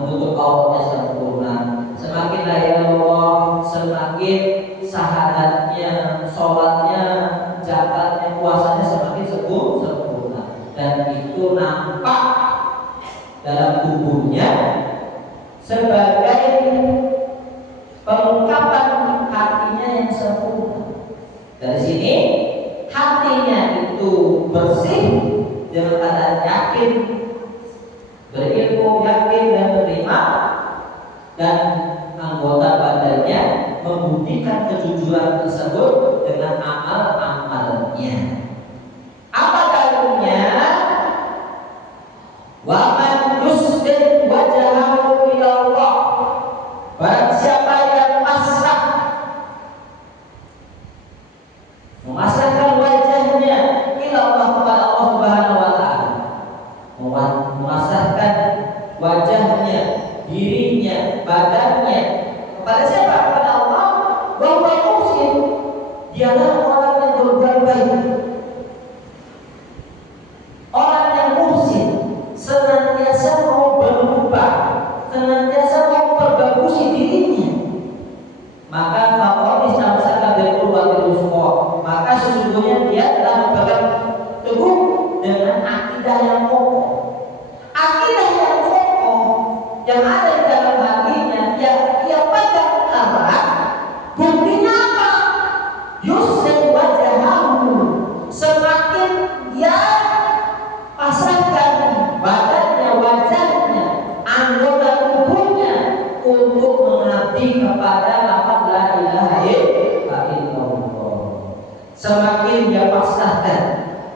menutup auratnya sempurna. Semakin la ilaha illallah, semakin syahadatnya, sholatnya, zakatnya, puasanya semakin sempurna. Dan itu nampak dalam tubuhnya sebagai pengungkapan hatinya yang sempurna. Dari sini hatinya itu bersih dengan keadaan yakin, berilmu, yakin dan menerima, dan anggota badannya membuktikan kejujuran tersebut dengan amal-amalnya. Apa dalilnya? Wa man yuslim wajhahu ila Allah. Barang siapa yang pasrah Kepada siapa? Kepada Allah. Wa huwa muhsin, dialah orang yang berbuat baik. Orang yang muhsin senantiasa mau berubah, senantiasa mau perbagusi dirinya. Maka faqad istamsaka bil urwatil wuthqa, maka sesungguhnya dia telah berpegang teguh dengan akidah yang kokoh. Akidah yang kokoh yang ada di dalam hatinya, yang ia pegang erat. Buktinya apa? Yusrik wajahahu, semakin dia pasrahkan badannya, wajahnya, anggota tubuhnya untuk mengabdi kepada lafaz la ilaha illallah. Semakin dia pasrahkan.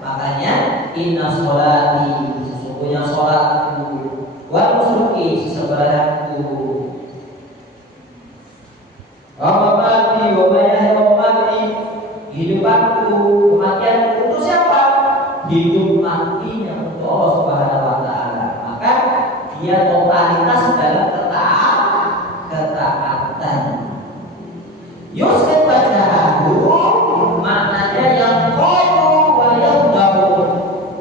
Makanya inna sholati, sesungguhnya sholatku, wa nusuki, sesembahanku, wa mamati wa mati, hidupanku, kematianku untuk siapa? Hidup matinya untuk Allah Subhanahu wa taala. Maka dia totalitas dalam ketaatan. Yusrik wajahahu maknanya yang qadu wa yahdahu,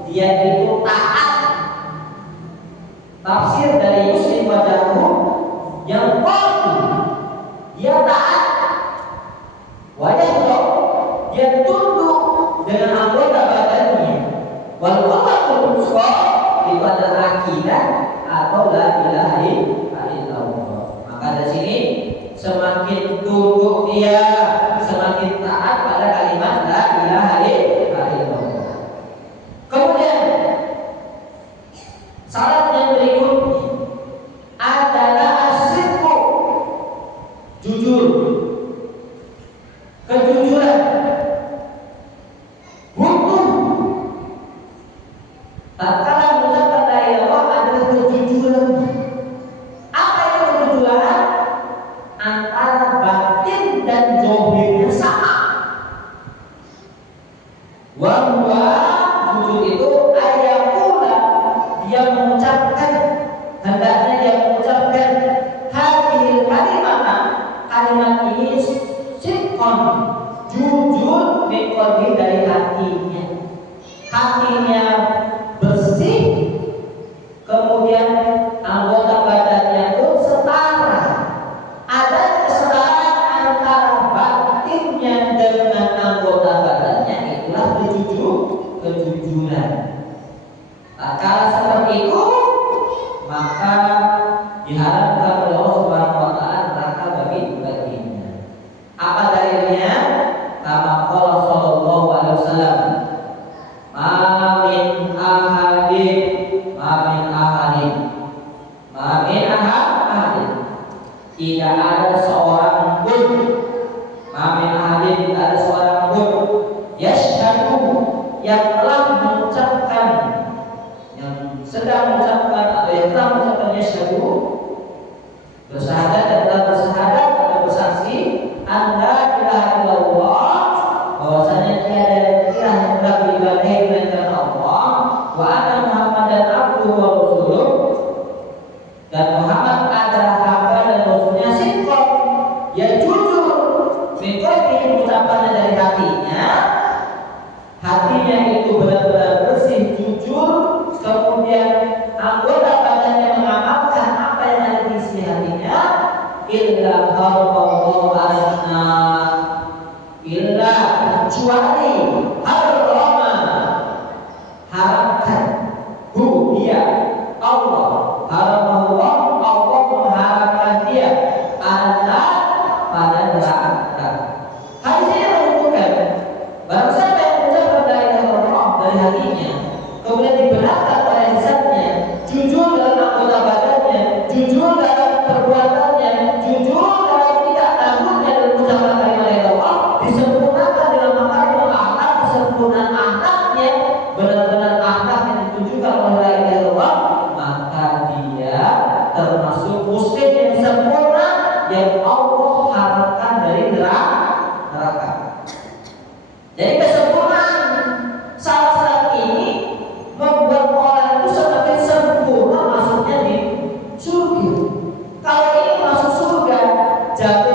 dia itu taat. Tafsir dari yusrik wajahahu yang qadu, dia taat. Wa yahdahu, dia tunduk dengan anggota badannya. Wal urwatul wuthqa itu adalah akidah atau la ilaha illallah. Maka dari sini semakin tunduk dia, semakin taat pada kalimat la ilaha illallah. Kemudian syarat yang berikutnya adalah as-sidqu, jujur, kejujuran. Tatkala mengucapkan la ilaha illallah adalah kejujuran. Apa itu kejujuran? Antara batin dan zahirnya sama. Wa huwa, jujur itu ayakula, dia mengucapkan, hendaknya dia mengucapkan hadhil kalimah, kalimat ini sidqan, jujur min qalbi, dari hatinya. Hatinya bersih, kemudian anggota badannya pun setara. Ada kesetaraan antara batinnya dengan anggota badannya, itulah kejujuran. Kalau seperti itu, maka diharapkan oleh Allah Subhanahu wa taala neraka bagi-baginya. Apa dalilnya? Kama qala sallallahu alaihi wasallam, ma min ahadin, tidak ada seorang pun, tidak ada seorang pun, yashhadu, yang telah mengucapkan, yang sedang mengucapkan atau yang telah mengucapkan yashhadu, bersyahadat dan telah bersyahadat atau bersaksi, anda ilaha illallah, bahwasanya tiada ilah yang berhak diibadahi melainkan Allah, wa anna Muhammadan abduhu wa rasuluh, dan Muhammad adalah hamba dan rasulnya, sidqan, ya jujur, mengikuti ucapannya dari hatinya itu benar-benar bersih, jujur, kemudian anggota badannya mengamalkan apa yang ada di isi hatinya. Illa harrallahu alaihi, illa, kecuali harrama, haramkan, dia Allah, haramahullah, Allah mengharamkan dia adalah pada neraka. Hadis ini menunjukkan barang siapa yang mengucapkan la ilaha illallah dari hatinya, kemudian dibenarkan oleh lisannya, jujur dalam anggota badannya, jujur dalam perbuatannya, jujur dalam tidak takutnya dalam mengucapkan la ilaha illallah, disempurnakan dalam makarimul akhlak, kesempurnaan akhlaknya, benar-benar akhlak yang ditunjukkan oleh la ilaha illallah, maka dia termasuk muslim yang sempurna yang Allah haramkan dari neraka. Jadi kesempurnaan syarat-syarat ini membuat orang itu semakin sempurna masuknya di surga. Kalau ini masuk surga, jaga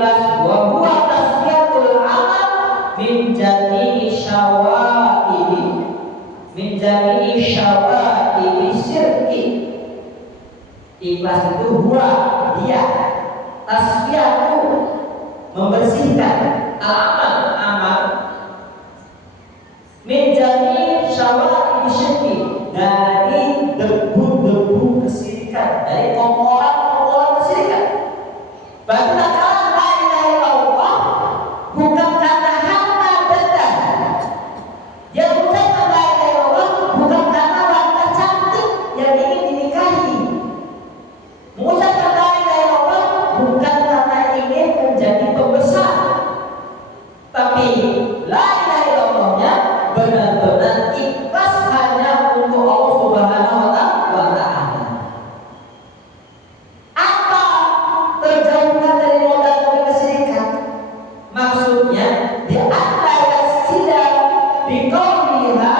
ikhlas wa huwa tasfiyatul amal min jami'i syawaibi syirki. Ikhlas itu huwa dia tasfiyatu membersihkan amal min jami'i syawaibi syirki dari debu-debu kesirikan, dari kotoran-kotoran kesirikan. Berarti kata la ilaha illallah bukan karena harta benda. Yang mengucapkan la ilaha illallah bukan karena wanita cantik yang ingin dinikahi. Mengucapkan la ilaha illallah bukan karena ingin menjadi pembesar. Tapi la ilaha illallahnya benar-benar ikhlas hanya untuk Allah Subhanahu wa Ta'ala. Apa terjauhkan dari modal dan kesirikan? Maksudnya di antara yasida biqauliha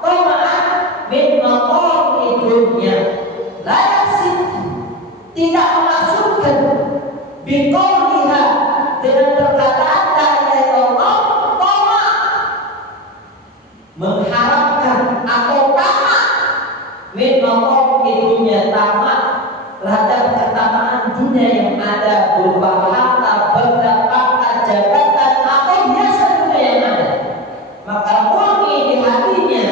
tama'an min maqami dunya. La yasid tidak memasukkan biqauliha dengan perkataan la ilaha illallah mengharapkan atau tamak min maqami dunya, tamak terhadap ketamaan dunia yang ada berupa harta, benda, pangkat, jabatan atau biasa dunia yang ada. Maka murni di hatinya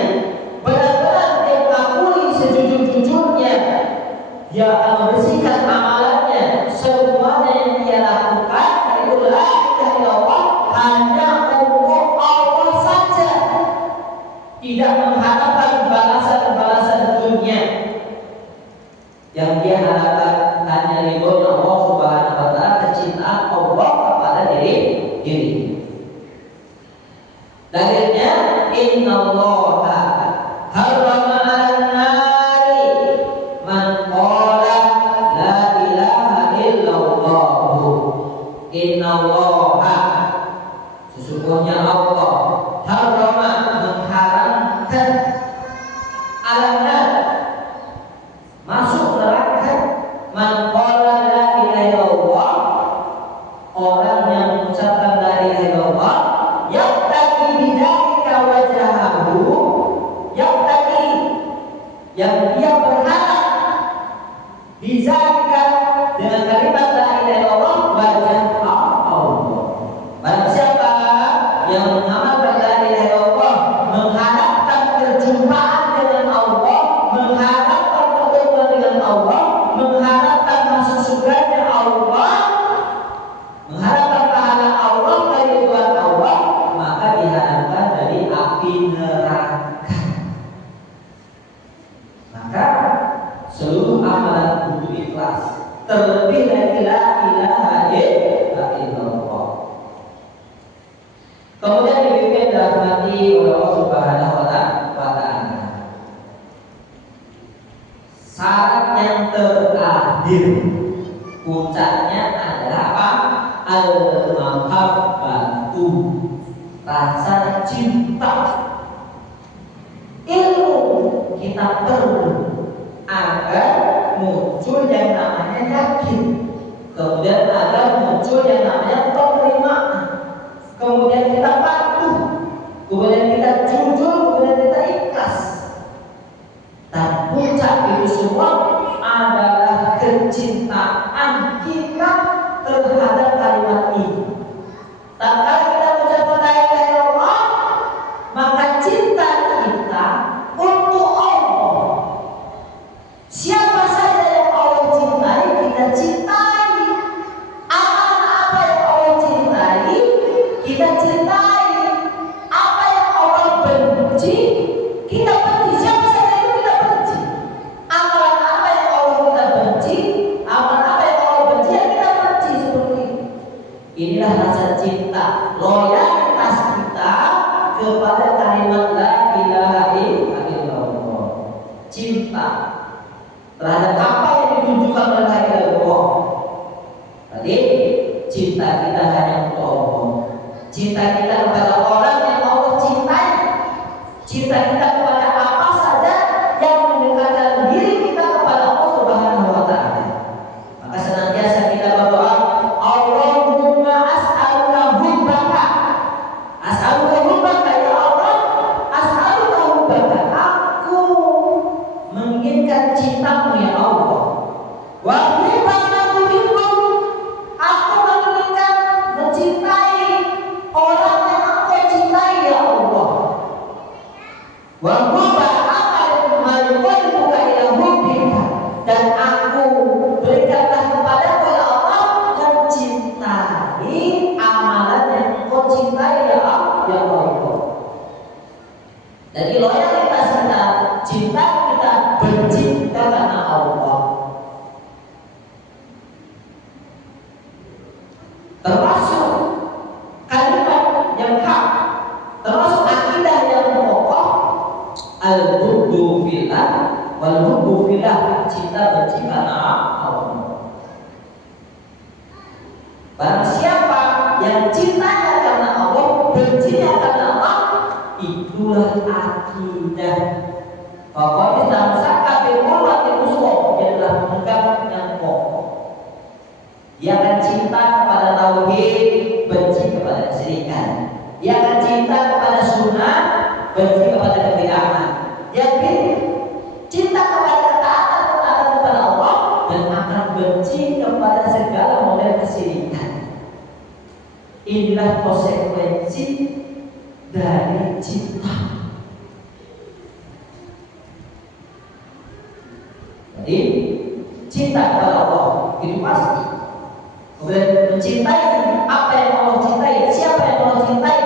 benar-benar dia mengakui sejujur-jujurnya, dia akan membersihkan amalannya, semuanya yang dia lakukan itu la ilaha illallah hanya untuk Allah saja, tidak mengharapkan balasan-balasan dunia. Yang dia harapkan hanya ridho Allah Subhanahu wa Ta'ala, kecintaan Allah kepada diri. Dalilnya innallaha harrama 'alan nari man qala la ilaha illallah. Innallaha sesungguhnya Allah harrama mengharamkan 'alan nari masuk neraka man qala la ilaha illallah, orang yang mengucapkan la ilaha illallah yaqtaqi bidzalika wajhahu, yaqtaqi yang dia berharap bidzalika dengan kalimat la ilaha illallah wajah Allah. Barang siapa yang mengamalkan la ilaha illallah mengharapkan perjumpaan dengan Allah, mengharapkan ketemu dengan Allah, mengharapkan masuk surganya Allah, mengharapkan pahala Allah dari Tuhan Allah, maka diharapkan dari api neraka. Maka seluruh amalan kudu ikhlas, terlebih dari la ilaha illallah. Kemudian dibimbing dirahmati oleh Allah Subhanahu wa Ta'ala. Syarat yang terakhir, puncaknya adalah apa? Al-mahabbatu, rasa cinta. Ilmu kita perlu agar muncul yang namanya yakin, kemudian agar muncul yang namanya penerimaan, kemudian kita patuh, kemudian kita jujur, kemudian kita ikhlas. Dan puncak itu semua adalah kecintaan kita terhadap kalimat ini. Tatkala kita mengucapkan la ilaha illallah, maka cinta kita untuk Allah. Siapa saja yang Allah cintai, kita cintai. Apa yang Allah cintai, kita cintai. Apa yang Allah benci, kita benci. Siapa saja itu kita benci. Amalan apa yang Allah kita benci, amalan apa yang Allah benci, ya kita benci seperti itu. Inilah rasa cinta, loyalitas kita kepada kalimat la ilaha illallah. Cinta terhadap apa yang ditunjukkan oleh la ilaha illallah. Tadi cinta kita hanya untuk Allah, cinta kita kepada orang yang Allah cintai, cinta kita kepada apa saja yang mendekatkan diri kita kepada Allah Subhanahu wa Ta'ala. Maka senantiasa kita berdoa, Allah termasuk kalimat yang hak, termasuk akidah yang kokoh, al-bughdu fillah wal hubbu fillah, cinta benci karena Allah. Barang siapa yang cintanya karena Allah, bencinya karena Allah, itulah akidah. Pokoknya tamsaka bil urwatil wuthqa, dia adalah memegang yang kokoh. Dia akan cinta kepada tauhid, benci kepada kesyirikan. Dia akan cinta kepada sunnah, benci kepada kebid'ahan. Dia cinta kepada ketaatan kepada Allah dan akan benci kepada segala model kesyirikan. Inilah konsekuensi dari cinta. Jadi cinta kepada Allah itu pasti. Kemudian mencintai apa yang Allah cintai, siapa yang Allah cintai.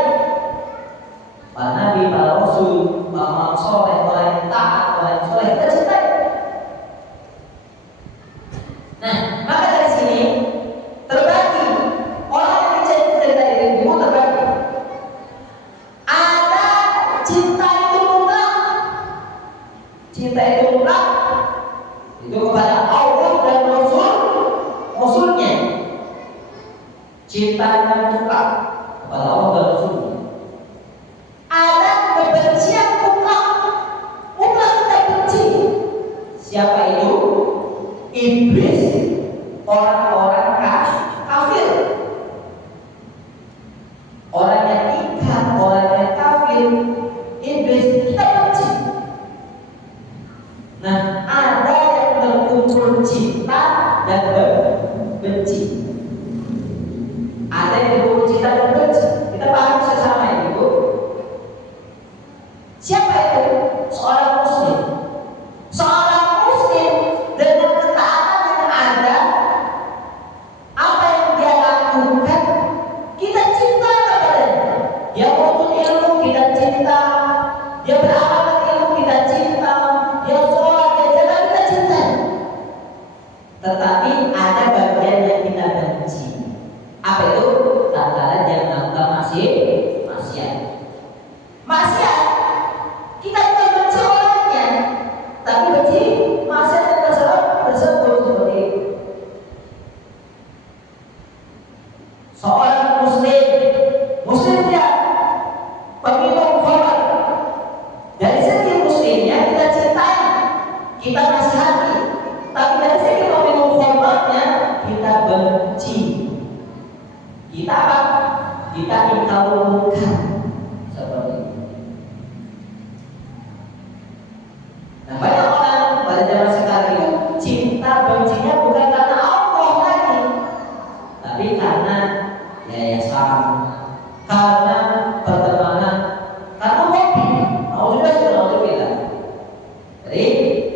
Para nabi, para rasul, para soleh, orang yang taat, orang yang soleh kita cintai. Nah, maka dari sini terbagi orang yang dicintai dari ilmu terbagi. Ada cinta itu mutlak. Cinta itu mutlak itu kepada Allah dan Rasulnya. Cintanya mutlak kepada Allah dan Rasulnya. Ada kebencian mutlak, mutlak kita benci. Siapa itu? Iblis, orang-orang kafir, orang yang ingkar, orang yang kafir, iblis kita benci. Nah, ada yang terkumpul cinta dan benci. Ada yang terkumpul cinta dan benci. Kita paham sesama itu. Siapa itu? Seorang muslim. Seorang muslim dengan ketaatan yang ada, apa yang dia lakukan, kita cinta kepadanya. Dia menuntut ilmu, kita cinta. Dia beramal ilmu, kita cinta. Dia sholat, dia jalan, kita cinta. Tetapi ada bagian yang kita benci. Apa itu? Tatkala dia melakukan maksiat. Maksiat kita bukan benci orangnya, tapi benci maksiat yang tersebut seperti itu. Seorang muslim dia peminum khamar. Dari segi muslimnya kita cintai, kita nasihati, tapi dari segi peminum khamarnya kita benci. Kita apa? Kita ingkar seperti itu. Nah, banyak orang pada zaman sekarang itu cinta bencinya bukan karena Allah lagi, tapi karena yayasan, karena pertemanan, karena hobi. Alhamdulillah. Jadi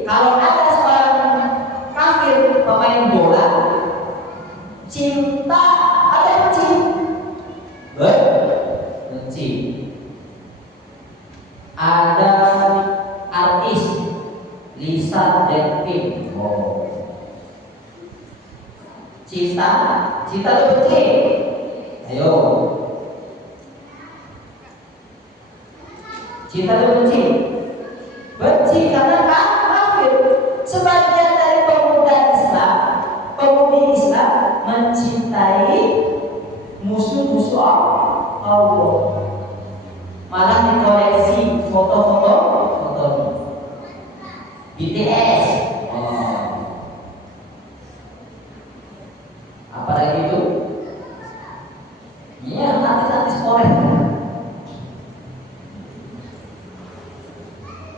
kalau ada seorang kafir pemain bola, cinta ada benci. Ada artis Lisa Blackpink, cinta atau benci? Ayo, cinta atau benci? Benci karena kafir. Sebagian dari pemudi Islam mencintai musuh-musuh Allah, malah dikoleksi foto-foto BTS. Apa lagi itu? Iya, artis-artis Korea.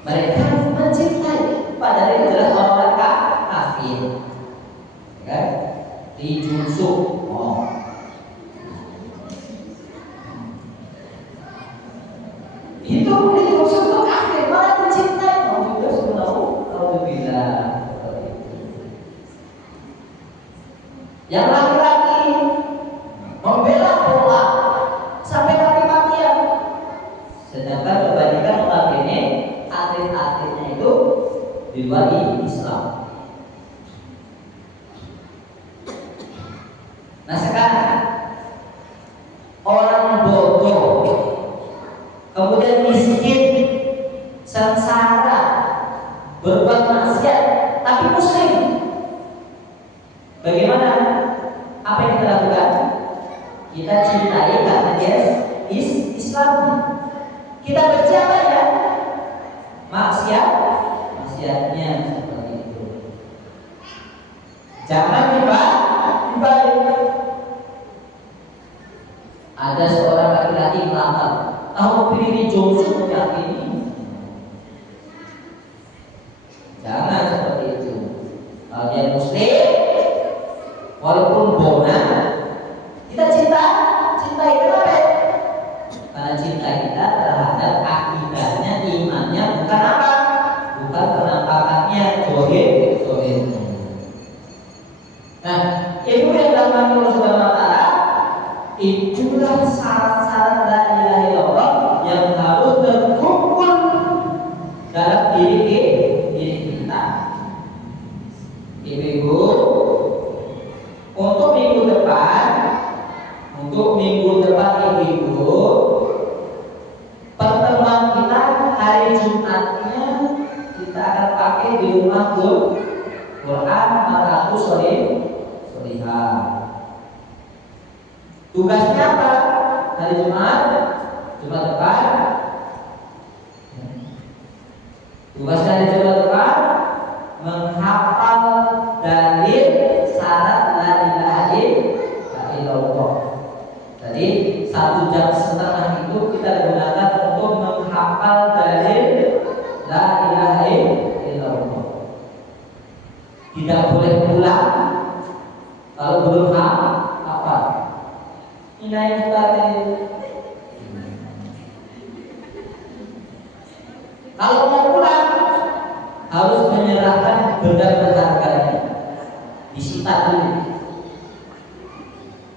Mereka mencintai, padahal itu adalah orang kafir. Ya, Lee Jun Suk. Itu untuk kafir, malah mencintai. Alhamdulillah. Yang laki-laki membela bola sampai mati-matian, sedangkan kebanyakan notabene atlet-atletnya itu di luar Islam. Nah sekarang kemudian miskin, sengsara, berbuat maksiat, tapi muslim. Bagaimana? Apa yang kita lakukan? Kita cintai karena dia Islamnya. Kita benci apa ya? Maksiatnya seperti itu. Jangan dibalik. Ada seorang laki-laki melamar, kamu pilih Johnson yang ini. Jangan seperti itu. Kalau dia muslim, walaupun bona, kita cinta itu apa? Karena cinta kita terhadap akidahnya, imannya, bukan apa? Bukan penampakannya, zohir. Nah, itu yang dalam Allah Subhanahu wa Ta'ala, itulah syarat-syarat la ilaha illallah yang harus terkumpul dalam diri kita. Ibu-ibu, untuk minggu depan ibu-ibu, pertemuan kita hari Jumatnya kita akan pakai di rumah Quran Mar'atu Solihah. Tugasnya apa? Hari Jumat depan. Tugasnya hari Jumat depan menghafal dalil syarat la ilaha illallah. Jadi 1,5 jam itu kita gunakan untuk menghafal dalil la ilaha illallah. Tidak boleh pulang kalau belum hafal. Ini yang kalau mau pulang harus menyerahkan benda berharga ini, disita dulu,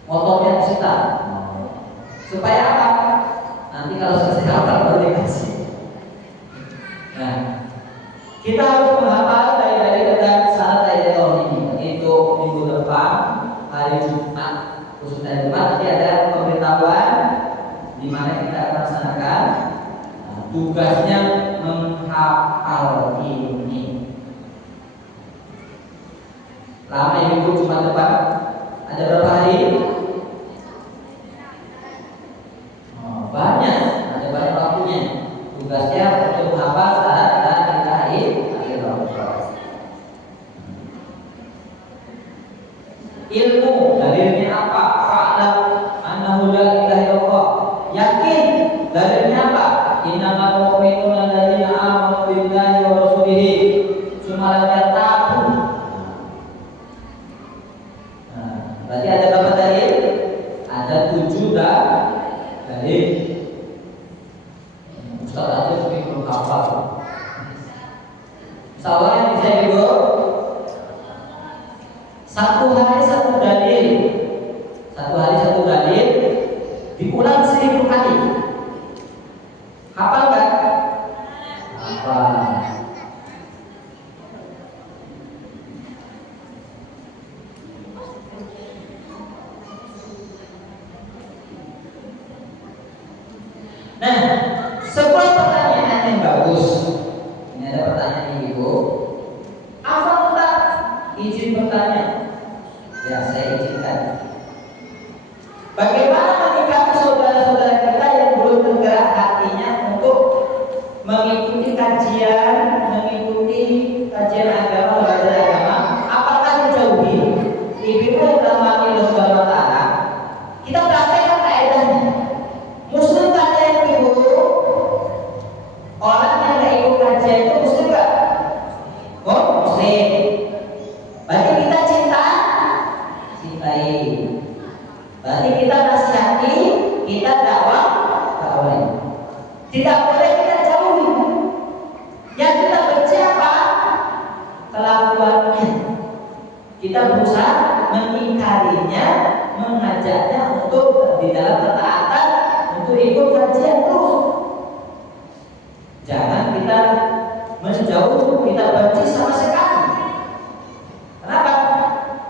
motornya disita, supaya apa? Nanti kalau selesai hafal baru dikasih. Nah, kita harus menghafal dari syarat Allah ini. Itu minggu depan hari Jumat, khususnya Jumat nanti ada pemberitahuan di mana kita akan laksanakan. Tugasnya menghafal ini. Lama minggu Jumat depan ada berapa hari? Banyak, ada banyak waktunya. Tugasnya untuk menghafal syarat la ilaha illallah. Ilmu dalilnya apa? Fa'lam annahu la ilaha illallah. Yakin dalilnya apa? Innamal mu'minuna alladzina amanu billahi wa rasulihi tsumma lam yartabu. Nah, berarti ada berapa dalil? Ada 7 dalil. Ustaz aja mungkin belum hafal. Insyaallah yang bisa ibu, satu hari satu dalil diulang 1000 kali. Hafal kan? Hafal. Nah, sebuah pertanyaan yang bagus. Ini ada pertanyaan ibu. Apa tak izin bertanya? Ya, saya izinkan. Bagaimana menyikapi saudara-saudara kita yang belum tergerak hatinya untuk mengikuti kajian agama, belajar agama? Apakah dijauhi? Ibu dalam Allah Subhanahu wa Ta'ala, kita praktekkan kaidahnya. Muslim tanya yang ibu, orang yang tidak ikut kajian itu muslim nggak? Oh, muslim. Berarti kita cintai. Berarti kita nasihati, kita dakwah. Tidak boleh kita jauhi. Yang kita benci apa? Kelakuannya. Kita berusaha mengingkarinya, mengajaknya untuk di dalam ketaatan, untuk ikut kajian terus. Jangan kita menjauh, kita benci sama sekali. Kenapa?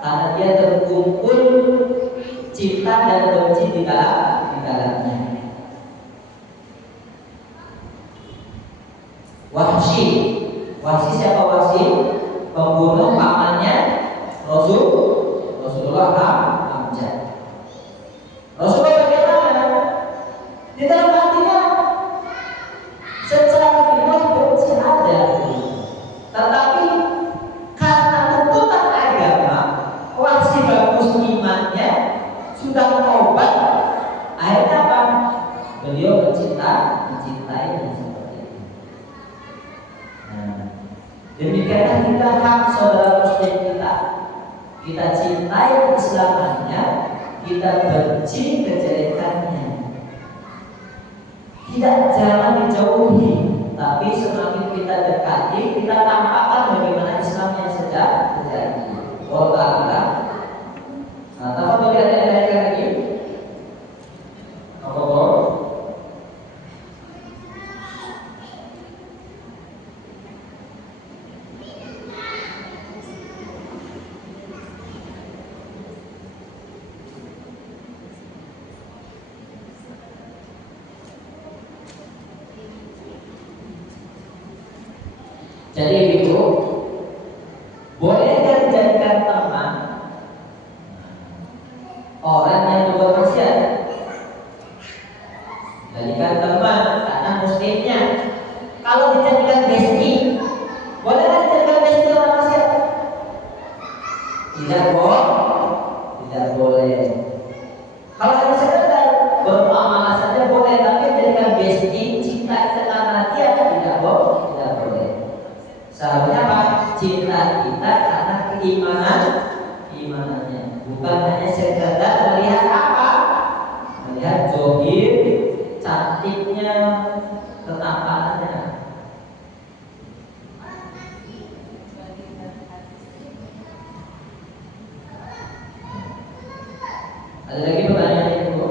Karena dia terkumpul cinta dan benci di dalamnya. Wahsy siapa Wahsy? Pembunuh pamannya Rasulullah Hamzah. Rasulullah bagaimana? Di dalam hatinya secara fitrah benci ada, tetapi karena tuntutan agama, Wahsy bagus imannya, sudah taubat, akhirnya apa? Beliau mencintai yang seperti itu. Nah, demikianlah kita hak saudara muslim kita cintai keislamannya, kita benci kejelekannya. Tidak jangan dijauhi, tapi semakin kita dekati, kita tampakkan bagaimana Islam yang sejati. Allah Ta'ala. Nah, tanpa melihat ayat lagi, apa? Jadi itu boleh dijadikan teman orang yang berbuat maksiat. Jadikan teman karena muslimnya. Kalau dijadikan bestie, boleh dijadikan bestie orang maksiat? Tidak boleh. Kalau hanya sekedar bermuamalah saja boleh, tapi jadikan bestie, cinta karena dia tidak boleh. Seharusnya apa? Cinta kita karena keimanannya, bukan hanya sekedar melihat apa? Melihat zohir, cantiknya, ketampanannya. Ada lagi pertanyaan itu?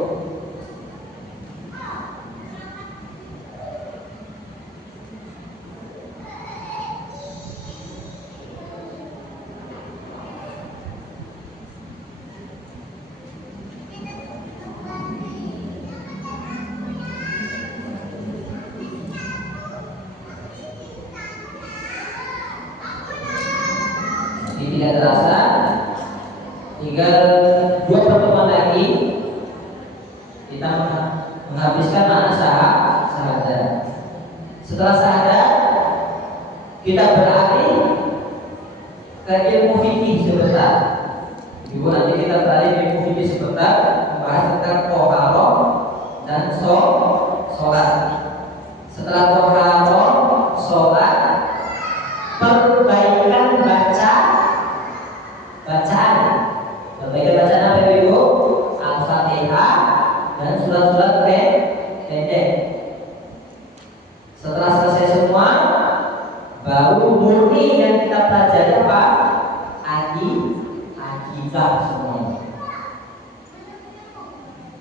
Tidak terasa, tinggal 2 pertemuan lagi kita menghabiskan makna syahadat. Setelah syahadat kita beralih ke ilmu fikih sebentar. Ibu nanti kita beralih ke ilmu fikih sebentar, membahas tentang toharoh dan sholat. Setelah toharoh, sholat, perbaikan bacaan. Perbaikan bacaan apa Ibu? Al-Fatihah dan surat-surat pendek. Setelah selesai semua, baru murni yang kita pelajari apa? Akidah semuanya.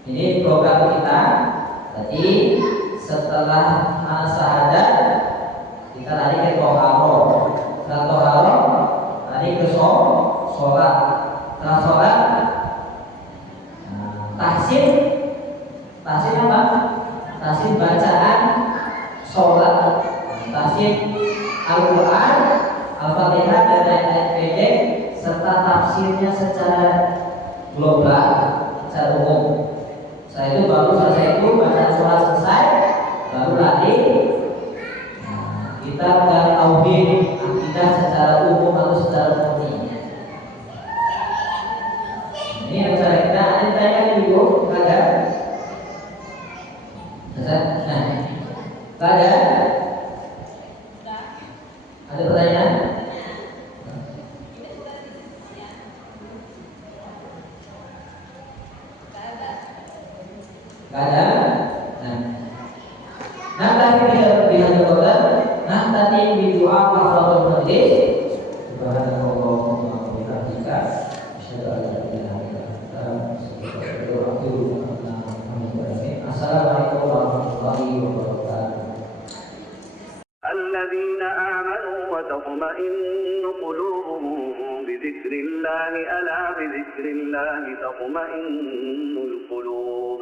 Ini program kita. Jadi setelah syahadat kita lari ke toharoh. Setelah toharoh lari ke sholat. Setelah sholat tahsin apa? Tahsin bacaan sholat, tahsin Al-Quran, Al-Fatihah dan ayat-ayat pendek serta tafsirnya secara global, secara umum. Setelah itu baru selesai itu bacaan sholat selesai, baru lari kita ke tauhid, akidah secara umum atau secara murni. Ini yang cara kita ada tanya dulu, ada? Nah, ada? Ada pertanyaan? Ada? Nah tadi kita berbicara tentang nah tadi di doa kafaratul majlis. Subhanallah wa bihamdika asyhadu an la ilaha illa anta astaghfiruka wa atubu ilaik. Assalamualaikum warahmatullahi wabarakatuh. الذين آمنوا وتطمئن قلوبهم بذكر الله ألا بذكر الله تطمئن القلوب